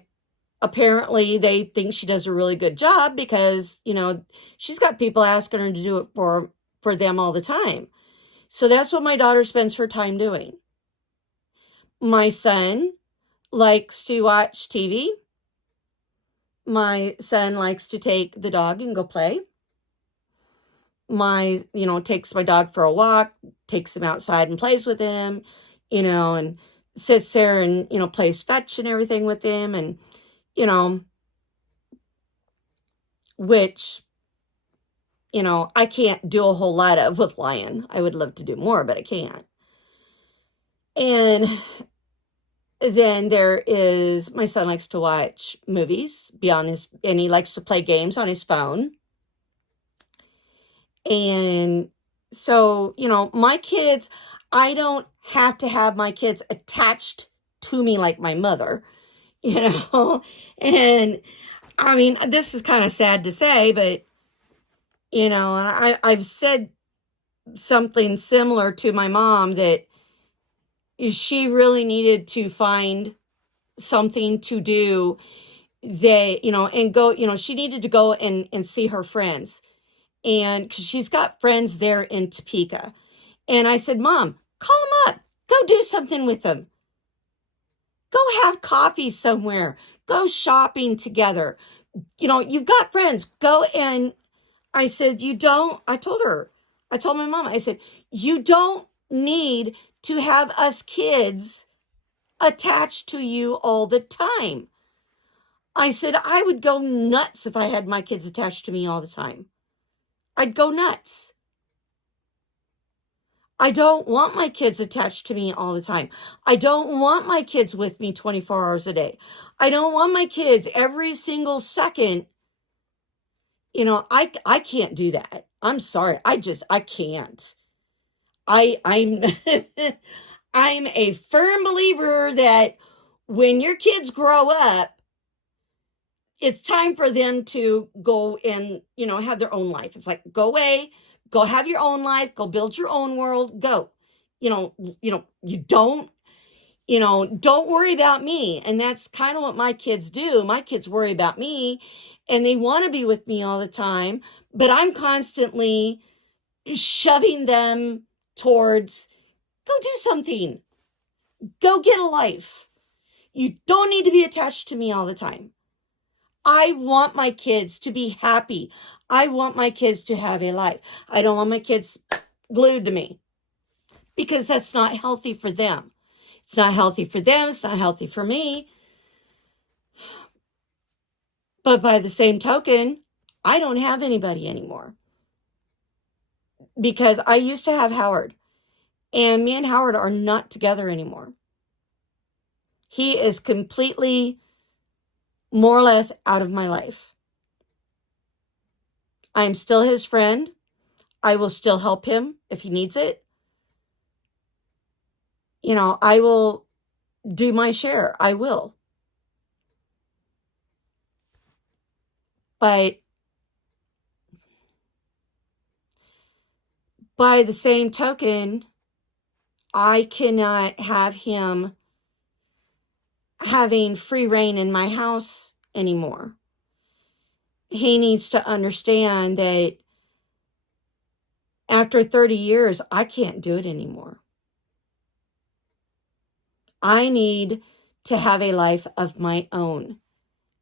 apparently they think she does a really good job because, she's got people asking her to do it for them all the time. So that's what my daughter spends her time doing. My son likes to watch TV. My son likes to take the dog and go play. Takes my dog for a walk, takes him outside and plays with him, and sits there and, plays fetch and everything with him. And, which, I can't do a whole lot of with Lion. I would love to do more, but I can't. And then there is, my son likes to watch movies and he likes to play games on his phone. And so, my kids, I don't have to have my kids attached to me like my mother, and I mean, this is kind of sad to say, but, and I've said something similar to my mom, that she really needed to find something to do, that, and go, she needed to go and see her friends. And 'cause she's got friends there in Topeka. And I said, Mom, call them up. Go do something with them. Go have coffee somewhere. Go shopping together. You've got friends. Go. And I said, I told my mom, I said, you don't need to have us kids attached to you all the time. I said, I would go nuts if I had my kids attached to me all the time. I'd go nuts. I don't want my kids attached to me all the time. I don't want my kids with me 24 hours a day. I don't want my kids every single second. I can't do that. I'm sorry. I can't. I'm I'm a firm believer that when your kids grow up, it's time for them to go and, have their own life. It's like, go away, go have your own life, go build your own world, go. You don't worry about me. And that's kind of what my kids do. My kids worry about me and they want to be with me all the time, but I'm constantly shoving them towards, go do something, go get a life. You don't need to be attached to me all the time. I want my kids to be happy. I want my kids to have a life. I don't want my kids glued to me, because that's not healthy for them. It's not healthy for them. It's not healthy for me. But by the same token, I don't have anybody anymore, because I used to have Howard, and me and Howard are not together anymore. He is completely, more or less, out of my life. I'm still his friend. I will still help him if he needs it. I will do my share. I will. But by the same token, I cannot have him having free reign in my house anymore. He needs to understand that after 30 years, I can't do it anymore. I need to have a life of my own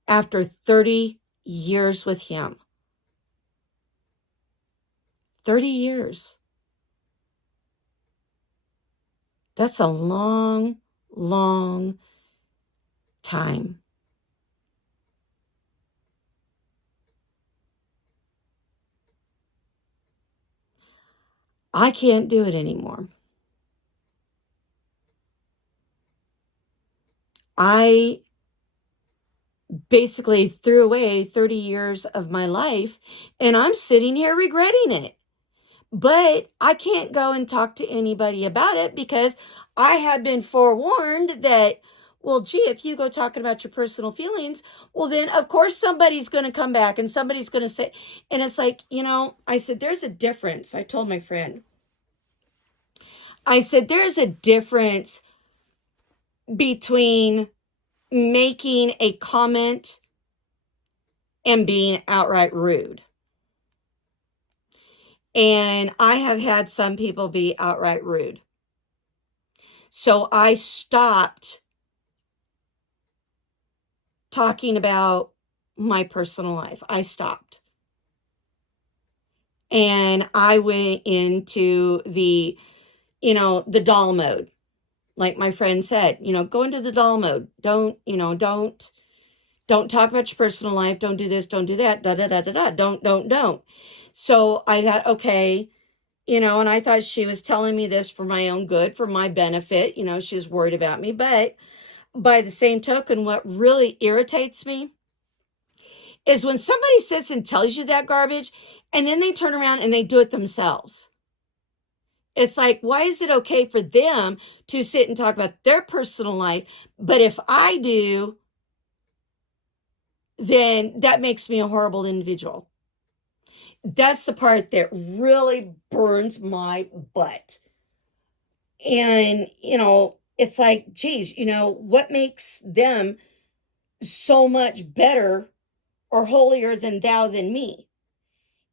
after 30 years with him. 30 years. That's a long, long time. I can't do it anymore. I basically threw away 30 years of my life, and I'm sitting here regretting it. But I can't go and talk to anybody about it, because I had been forewarned that, well, gee, if you go talking about your personal feelings, well, then of course somebody's going to come back and somebody's going to say, and it's like, I said, there's a difference. I told my friend, I said, there's a difference between making a comment and being outright rude. And I have had some people be outright rude. So I stopped talking about my personal life. I stopped. And I went into the doll mode. Like my friend said, go into the doll mode. Don't talk about your personal life. Don't do this. Don't do that. Da, da, da, da, da. Don't. So I thought, okay, And I thought she was telling me this for my own good, for my benefit. She's worried about me. But by the same token, what really irritates me is when somebody sits and tells you that garbage and then they turn around and they do it themselves. It's like, why is it okay for them to sit and talk about their personal life? But if I do, then that makes me a horrible individual. That's the part that really burns my butt. And, it's like, geez, what makes them so much better or holier than thou than me?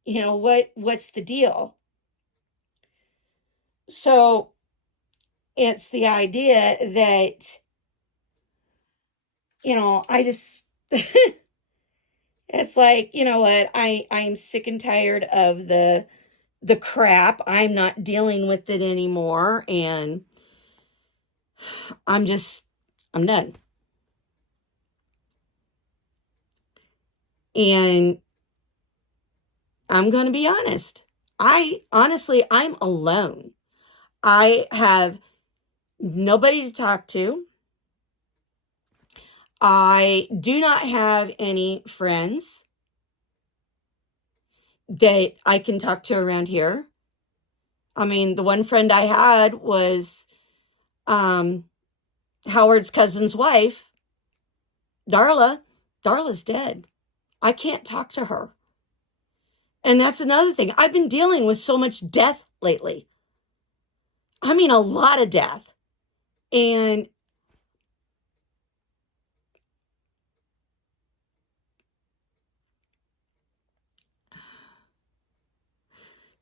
What's the deal? So it's the idea that, I just, it's like, what, I'm sick and tired of the crap. I'm not dealing with it anymore. And I'm done. And I'm going to be honest. I'm alone. I have nobody to talk to. I do not have any friends that I can talk to around here. I mean, the one friend I had was Howard's cousin's wife, Darla. Darla's dead. I can't talk to her. And that's another thing. I've been dealing with so much death lately. I mean, a lot of death. And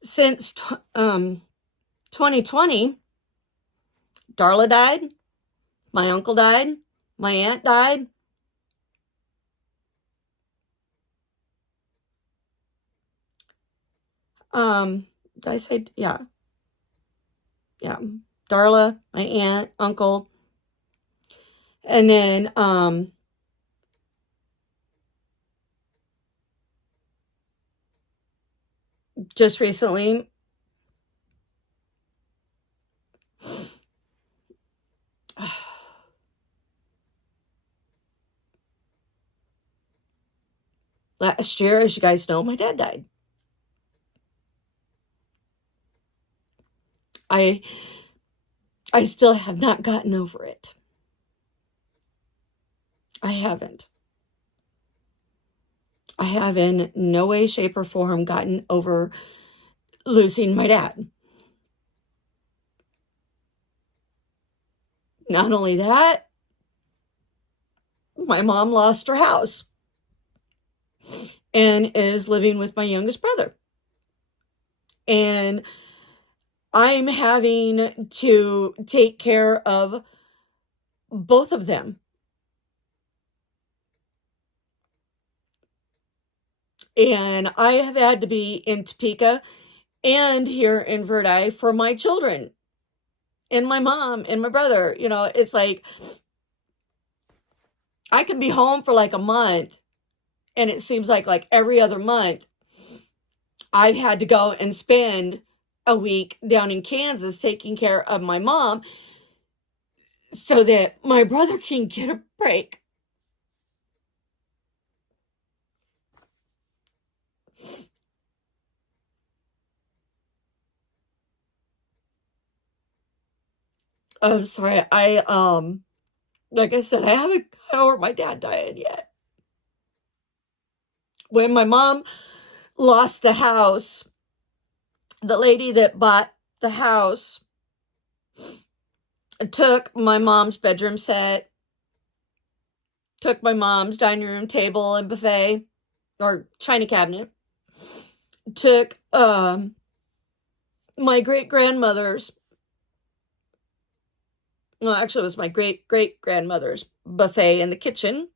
since 2020, Darla died, my uncle died, my aunt died. Did I say, yeah. Darla, my aunt, uncle. And then, just recently, last year, as you guys know, my dad died. I still have not gotten over it. I haven't. I have in no way, shape, or form gotten over losing my dad. Not only that, my mom lost her house and is living with my youngest brother. And I'm having to take care of both of them. And I have had to be in Topeka and here in Verdi for my children and my mom and my brother. It's like I can be home for like a month, and it seems like every other month I've had to go and spend a week down in Kansas taking care of my mom so that my brother can get a break. I'm sorry. Like I said, I haven't got over my dad dying yet. When my mom lost the house, the lady that bought the house took my mom's bedroom set, took my mom's dining room table and buffet or china cabinet, took my great-grandmother's, well, actually it was my great-great-grandmother's buffet in the kitchen,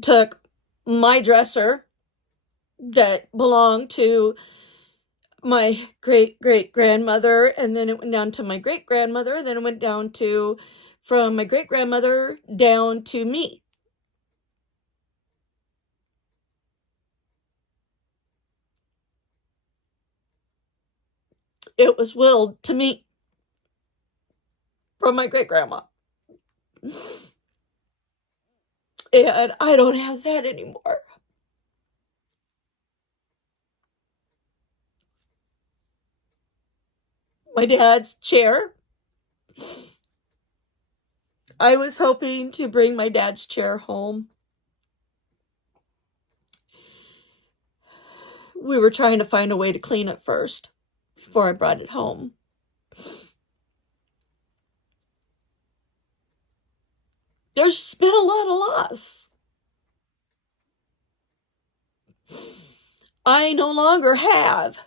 took my dresser that belonged to my great-great-grandmother, and then it went down to my great-grandmother, then it went down to, from my great-grandmother down to me. it was willed to me from my great-grandma. And I don't have that anymore. My dad's chair. I was hoping to bring my dad's chair home. We were trying to find a way to clean it first before I brought it home. There's been a lot of loss. I no longer have,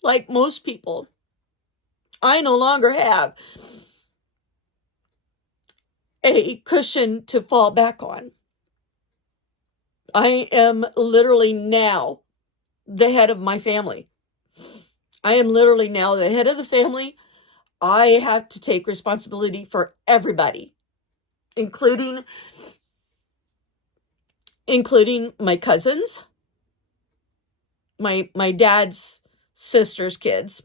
like most people, I no longer have a cushion to fall back on. I am literally now the head of my family. I am literally now the head of the family. I have to take responsibility for everybody, including my cousins, my dad's sister's kids.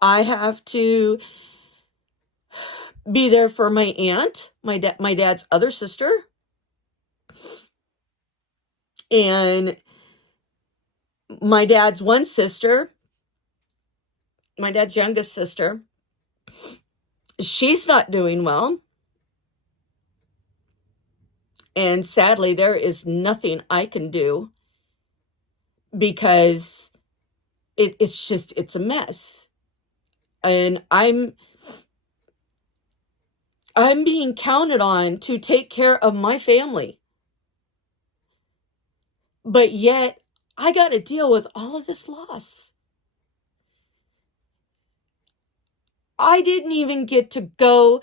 I have to be there for my aunt, my dad's other sister, and my dad's one sister, my dad's youngest sister. She's not doing well. And sadly, there is nothing I can do because it's a mess. And I'm being counted on to take care of my family. But yet, I got to deal with all of this loss. I didn't even get to go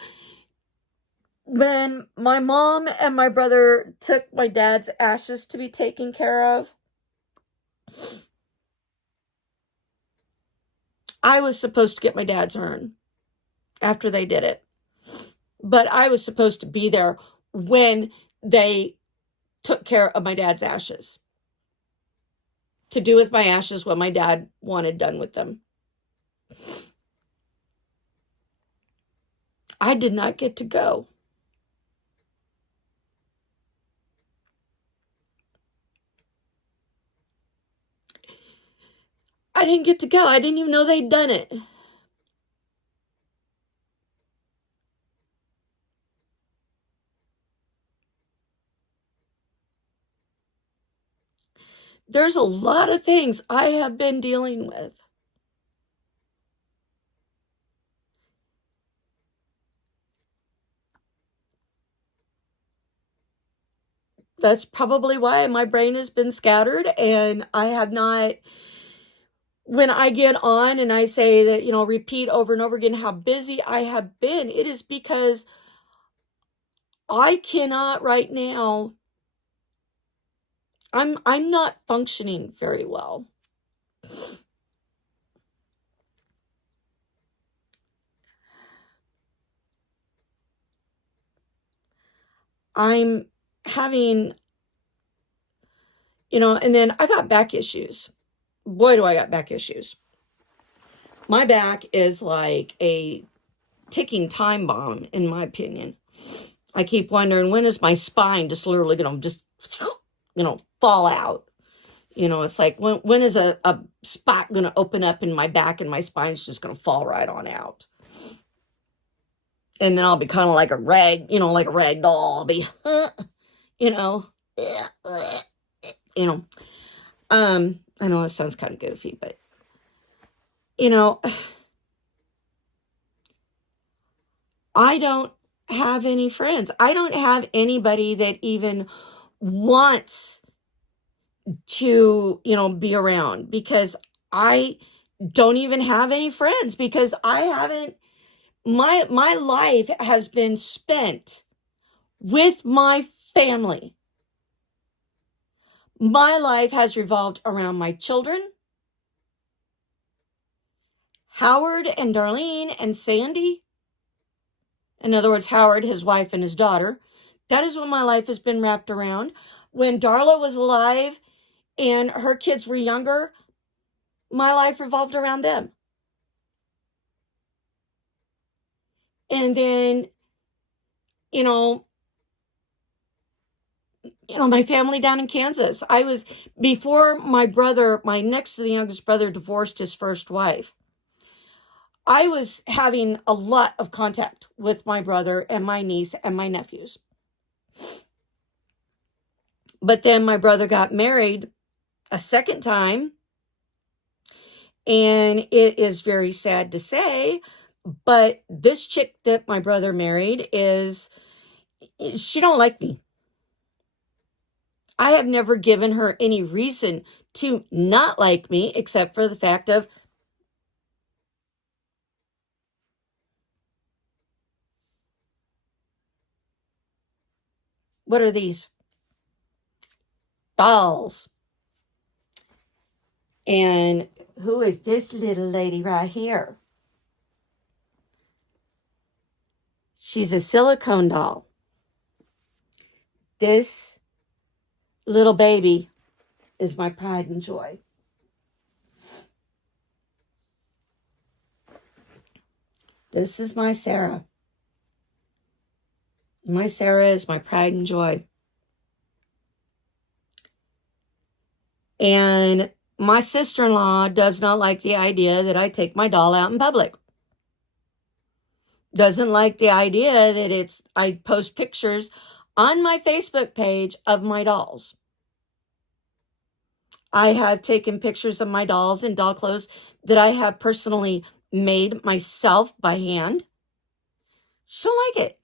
when my mom and my brother took my dad's ashes to be taken care of. I was supposed to get my dad's urn after they did it. But I was supposed to be there when they took care of my dad's ashes, to do with my ashes what my dad wanted done with them. I did not get to go. I didn't get to go. I didn't even know they'd done it. There's a lot of things I have been dealing with. That's probably why my brain has been scattered, and I have not, when I get on and I say that, repeat over and over again how busy I have been, it is because I cannot right now, I'm not functioning very well. I'm having, and then I got back issues. Boy, do I got back issues. My back is like a ticking time bomb, in my opinion. I keep wondering, when is my spine just literally going to fall out? It's like, when is a spot going to open up in my back and my spine's just going to fall right on out? And then I'll be kind of like a rag doll. I'll be, I know that sounds kind of goofy, but, I don't have any friends. I don't have anybody that even wants to, be around, because I don't even have any friends, because I haven't, my life has been spent with my family. My life has revolved around my children, Howard and Darlene and Sandy. In other words, Howard, his wife, and his daughter. That is what my life has been wrapped around. When Darla was alive, and her kids were younger, my life revolved around them. And then, you know, my family down in Kansas. Before my brother, my next to the youngest brother, divorced his first wife, I was having a lot of contact with my brother and my niece and my nephews. But then my brother got married a second time, and it is very sad to say, but this chick that my brother married she don't like me. I have never given her any reason to not like me except for the fact of, what are these? Dolls. And who is this little lady right here? She's a silicone doll. This little baby is my pride and joy. This is my Sarah. My Sarah is my pride and joy. And my sister-in-law does not like the idea that I take my doll out in public. Doesn't like the idea that I post pictures on my Facebook page of my dolls. I have taken pictures of my dolls and doll clothes that I have personally made myself by hand. She'll like it.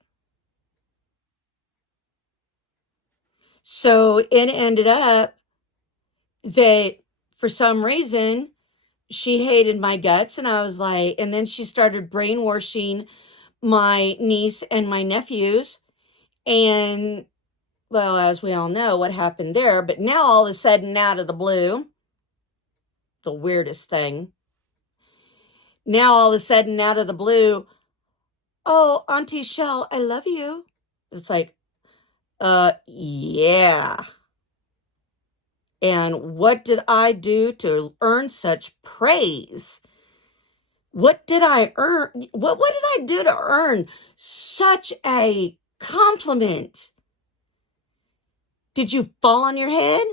So it ended up that for some reason she hated my guts, and I was like, and then she started brainwashing my niece and my nephews, and well, as we all know what happened there. But now all of a sudden, out of the blue, the weirdest thing, now all of a sudden out of the blue, oh, Auntie Shell, I love you. It's like, yeah. And what did I do to earn such praise? What did I earn? What did I do to earn such a compliment? Did you fall on your head?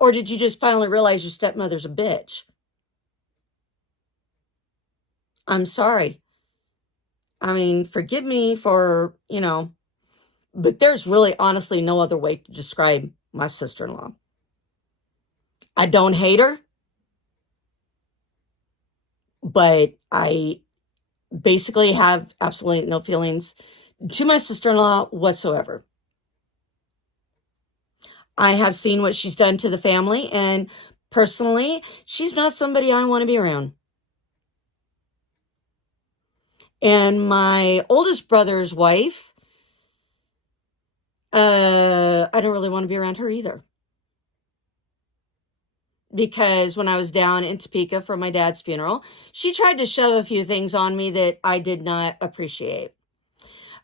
Or did you just finally realize your stepmother's a bitch? I'm sorry. I mean, forgive me for, but there's really honestly no other way to describe my sister-in-law. I don't hate her, but I basically have absolutely no feelings to my sister-in-law whatsoever. I have seen what she's done to the family, and personally, she's not somebody I want to be around. And my oldest brother's wife, I don't really want to be around her either. Because when I was down in Topeka for my dad's funeral, she tried to shove a few things on me that I did not appreciate.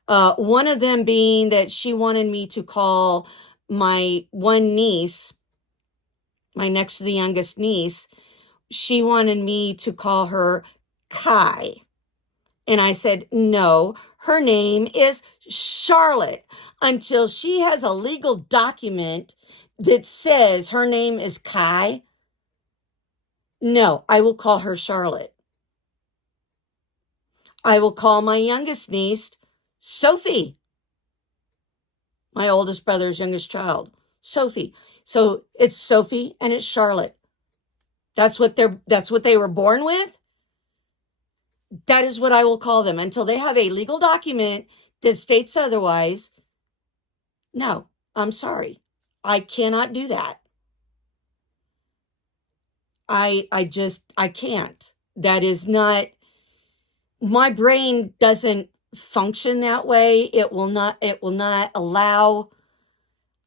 One of them being that she wanted me to call my one niece, my next to the youngest niece, she wanted me to call her Kai. And I said, no, her name is Charlotte until she has a legal document that says her name is Kai. No, I will call her Charlotte. I will call my youngest niece Sophie. My oldest brother's youngest child, Sophie. So it's Sophie and it's Charlotte. That's what they were born with. That is what I will call them until they have a legal document that states otherwise. No, I'm sorry. I cannot do that. I can't. That is not, my brain doesn't function that way. It will not allow,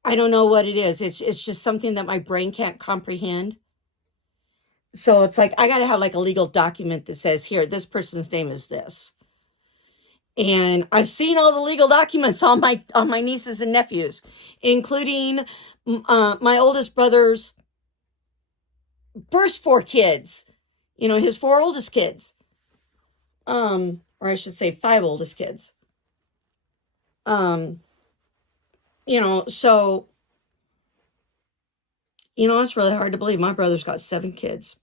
I don't know what it is. It's just something that my brain can't comprehend. So it's like, I got to have like a legal document that says, here, this person's name is this. And I've seen all the legal documents on my nieces and nephews, including my oldest brother's first 4 kids, his 4 oldest kids, or I should say 5 oldest kids. So, it's really hard to believe my brother's got 7 kids.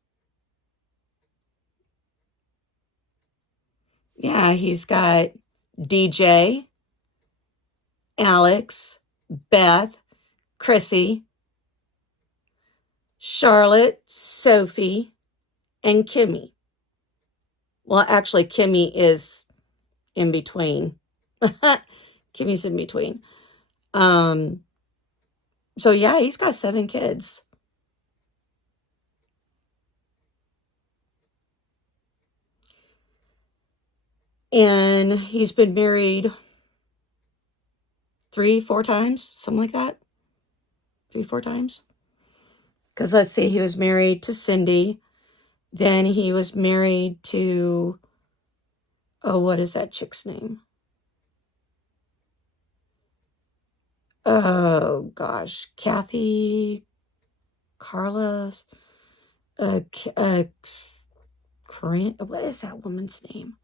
Yeah, he's got DJ, Alex, Beth, Chrissy, Charlotte, Sophie, and Kimmy. Well, actually, Kimmy is in between. Kimmy's in between. So yeah, he's got 7 kids. And he's been married 3-4 times, something like that. 3-4 times. Because let's see, he was married to Cindy. Then he was married to, what is that chick's name? Oh, gosh. Kathy, Carla, Corinne, what is that woman's name?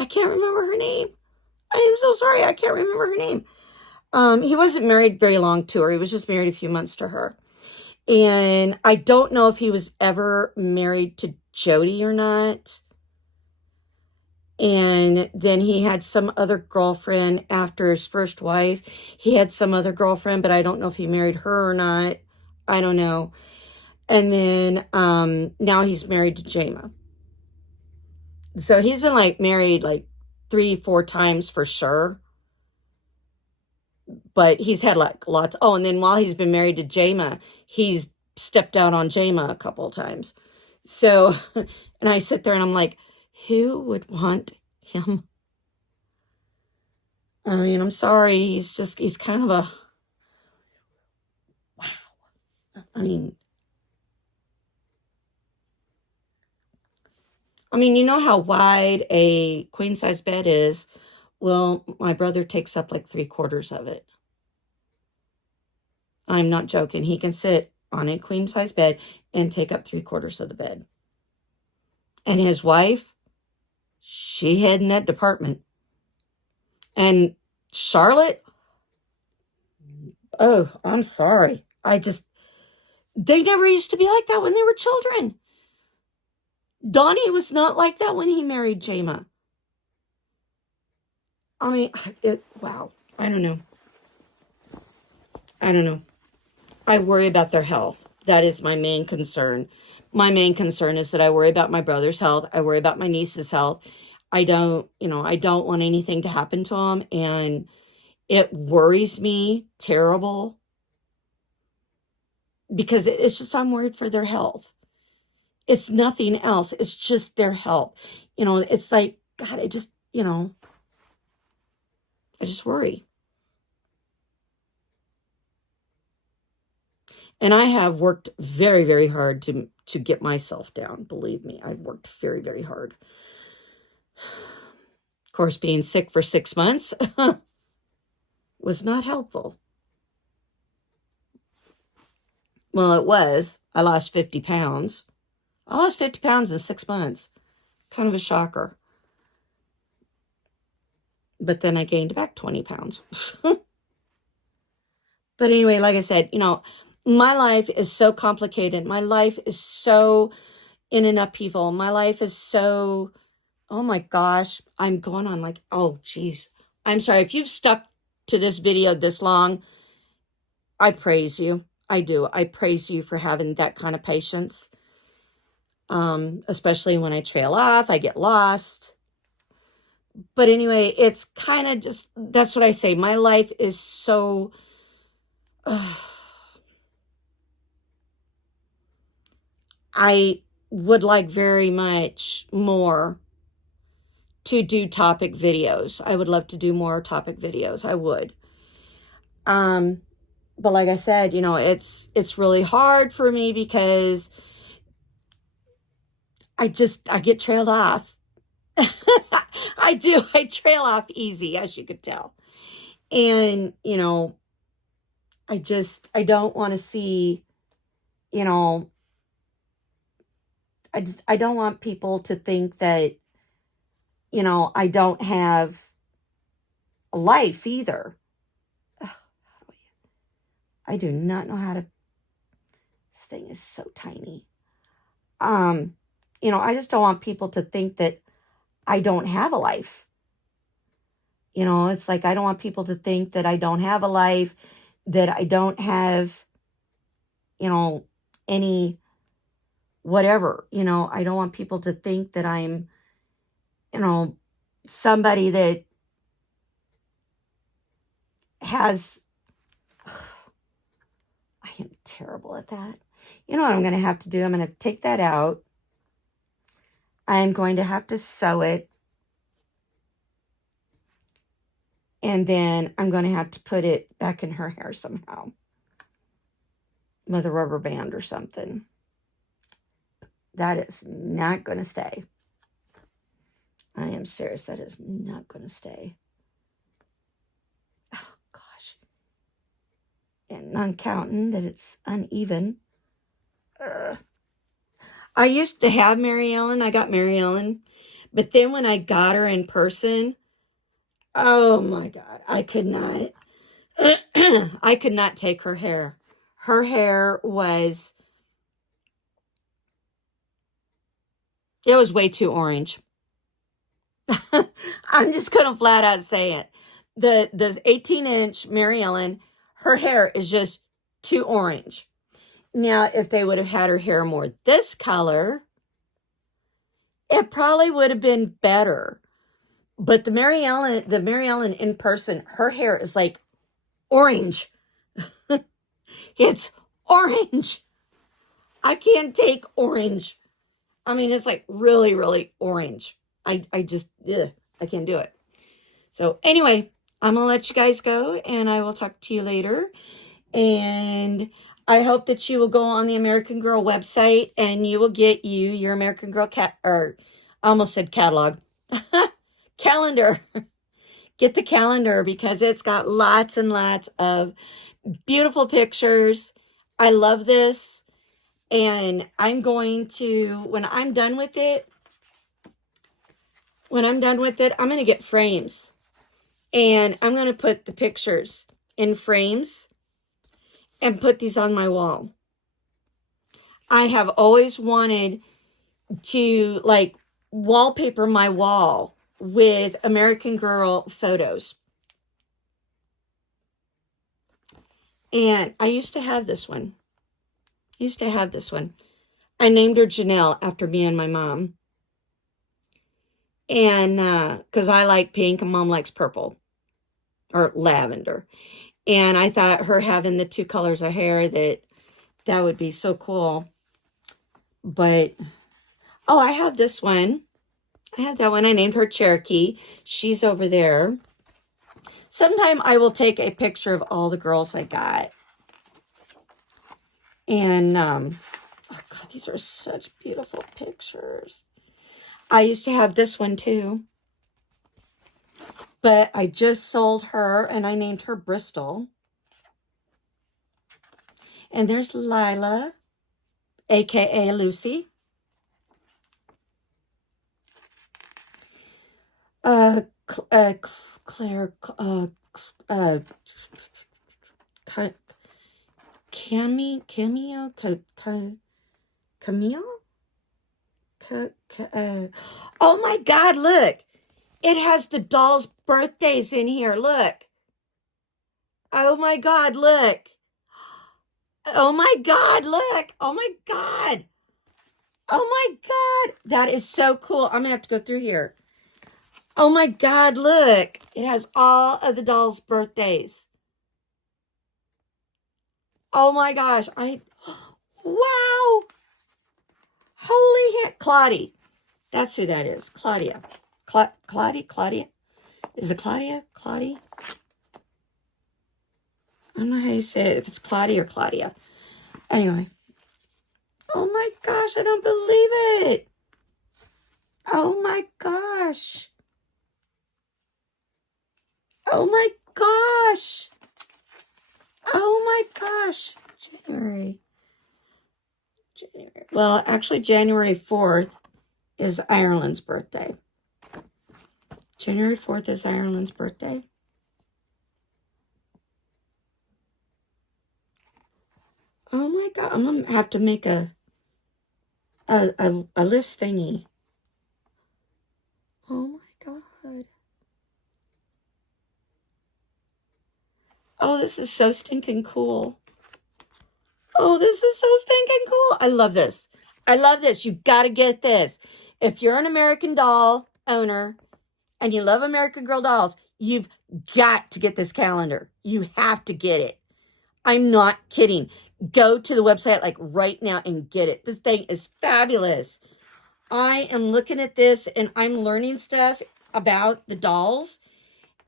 I can't remember her name. I am so sorry. I can't remember her name. He wasn't married very long to her. He was just married a few months to her. And I don't know if he was ever married to Jody or not. And then he had some other girlfriend after his first wife. He had some other girlfriend, but I don't know if he married her or not. I don't know. And then now he's married to Jama. So he's been married 3-4 times for sure. But he's had lots. Oh, and then while he's been married to Jama, he's stepped out on Jama a couple of times. So, and I sit there and I'm like, who would want him? I mean, I'm sorry. He's kind of a, wow. I mean, you know how wide a queen size bed is? Well, my brother takes up 3/4 of it. I'm not joking. He can sit on a queen size bed and take up 3/4 of the bed. And his wife, she had in that department. And Charlotte, oh, I'm sorry. They never used to be like that when they were children. Donnie was not like that when he married Jama. I mean, wow. I don't know. I worry about their health. That is my main concern. My main concern is that I worry about my brother's health. I worry about my niece's health. I don't want anything to happen to them. And it worries me terrible because it's just, I'm worried for their health. It's nothing else. It's just their health. It's like, God, I just worry. And I have worked very, very hard to get myself down. Believe me, I've worked very, very hard. Of course, being sick for 6 months was not helpful. Well, it was. I lost 50 pounds. I lost 50 pounds in 6 months. Kind of a shocker. But then I gained back 20 pounds. But anyway, like I said, my life is so complicated. My life is so in an upheaval. My life is so, oh my gosh, I'm going on oh geez. I'm sorry. If you've stuck to this video this long, I praise you. I do. I praise you for having that kind of patience. Especially when I trail off, I get lost. But anyway, it's kind of just, that's what I say. My life is so, I would like very much more to do topic videos. I would love to do more topic videos. I would. But like I said, it's really hard for me because I get trailed off I do. I trail off easy, as you could tell. And, I don't want to see, you know, I don't want people to think that, I don't have a life either. Ugh, I do not know how to, this thing is so tiny. I just don't want people to think that I don't have a life. It's like, I don't want people to think that I don't have a life, that I don't have, any whatever. I don't want people to think that I'm, somebody that has, I am terrible at that. You know what I'm going to have to do? I'm going to take that out. I'm going to have to sew it. And then I'm going to have to put it back in her hair somehow with a rubber band or something. That is not going to stay. I am serious. That is not going to stay. Oh, gosh. And not counting that it's uneven. I used to have Mary Ellen. I got Mary Ellen. But then when I got her in person, oh my God, I could not. I could not take her hair. Her hair was, it was way too orange. I'm just going to flat out say it. The 18-inch Mary Ellen, her hair is just too orange. Now, if they would have had her hair more this color, it probably would have been better. But the Mary Ellen in person, her hair is like orange. It's orange. I can't take orange. I mean, it's like really, really orange. I just, I can't do it. So anyway, I'm going to let you guys go, and I will talk to you later. And I hope that you will go on the American Girl website and you will get your American Girl I almost said catalog. Calendar. Get the calendar because it's got lots and lots of beautiful pictures. I love this. And I'm going to, when I'm done with it, I'm going to get frames. And I'm going to put the pictures in frames and put these on my wall. I have always wanted to like wallpaper my wall with American Girl photos. And I used to have this one. I named her Janelle after me and my mom. And because I like pink and Mom likes purple or lavender. And I thought her having the two colors of hair, that would be so cool. But, oh, I have this one. I have that one. I named her Cherokee. She's over there. Sometime I will take a picture of all the girls I got. And, oh God, these are such beautiful pictures. I used to have this one too. But I just sold her and I named her Bristol. And there's Lila, a.k.a. Lucy. Claire, Camille? Oh my God, look. It has the dolls' birthdays in here. Look. Oh my God, look. Oh my God, look. Oh my God. Oh my God. That is so cool. I'm going to have to go through here. Oh my God, look. It has all of the dolls' birthdays. Oh my gosh. Wow. Holy heck. Claudia. That's who that is. Claudia. Claudia? Is it Claudia? Claudia? I don't know how you say it, if it's Claudia or Claudia. Anyway. Oh my gosh, I don't believe it. Oh my gosh. Oh my gosh. Oh my gosh. January. Well, actually, January 4th is Ireland's birthday. January 4th is Ireland's birthday. Oh my God. I'm going to have to make a list thingy. Oh my God. Oh, this is so stinking cool. Oh, this is so stinking cool. I love this. I love this. You got to get this. If you're an American Doll owner and you love American Girl dolls, you've got to get this calendar. You have to get it. I'm not kidding. Go to the website like right now and get it. This thing is fabulous. I am looking at this and I'm learning stuff about the dolls.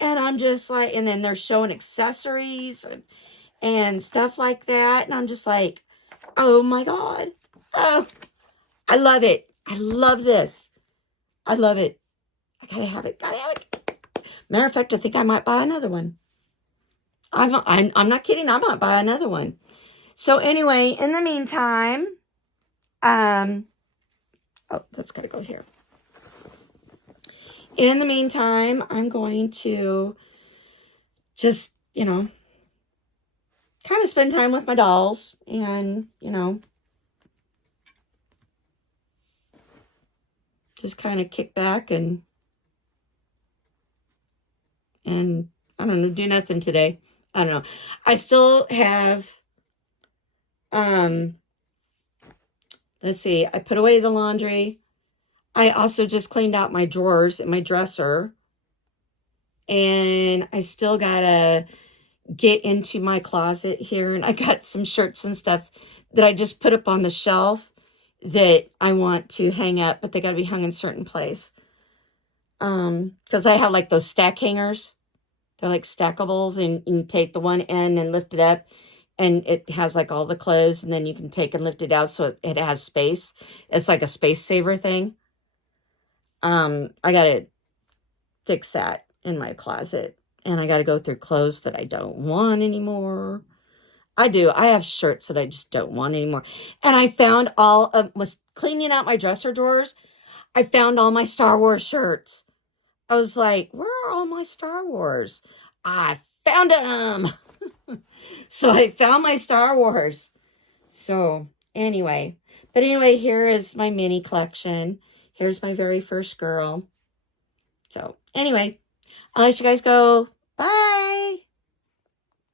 And I'm just like, and then they're showing accessories and stuff like that. And I'm just like, oh my God. Oh, I love it. I love this. I love it. I gotta have it. Gotta have it. Matter of fact, I think I might buy another one. I'm not kidding. I might buy another one. So anyway, in the meantime, oh, that's gotta go here. In the meantime, I'm going to just, kind of spend time with my dolls and, just kind of kick back and I don't know, do nothing today. I don't know. I still have, let's see, I put away the laundry. I also just cleaned out my drawers and my dresser. And I still gotta get into my closet here. And I got some shirts and stuff that I just put up on the shelf that I want to hang up, but they gotta be hung in a certain place. Because I have like those stack hangers. They're like stackables, and you take the one end and lift it up, and it has like all the clothes, and then you can take and lift it out so it has space. It's like a space saver thing. I gotta fix that in my closet, and I gotta go through clothes that I don't want anymore. I do. I have shirts that I just don't want anymore. And I found was cleaning out my dresser drawers. I found all my Star Wars shirts. I was like, where are all my Star Wars? I found them. So I found my Star Wars. So anyway, here is my mini collection. Here's my very first girl. So anyway, I'll let you guys go. Bye.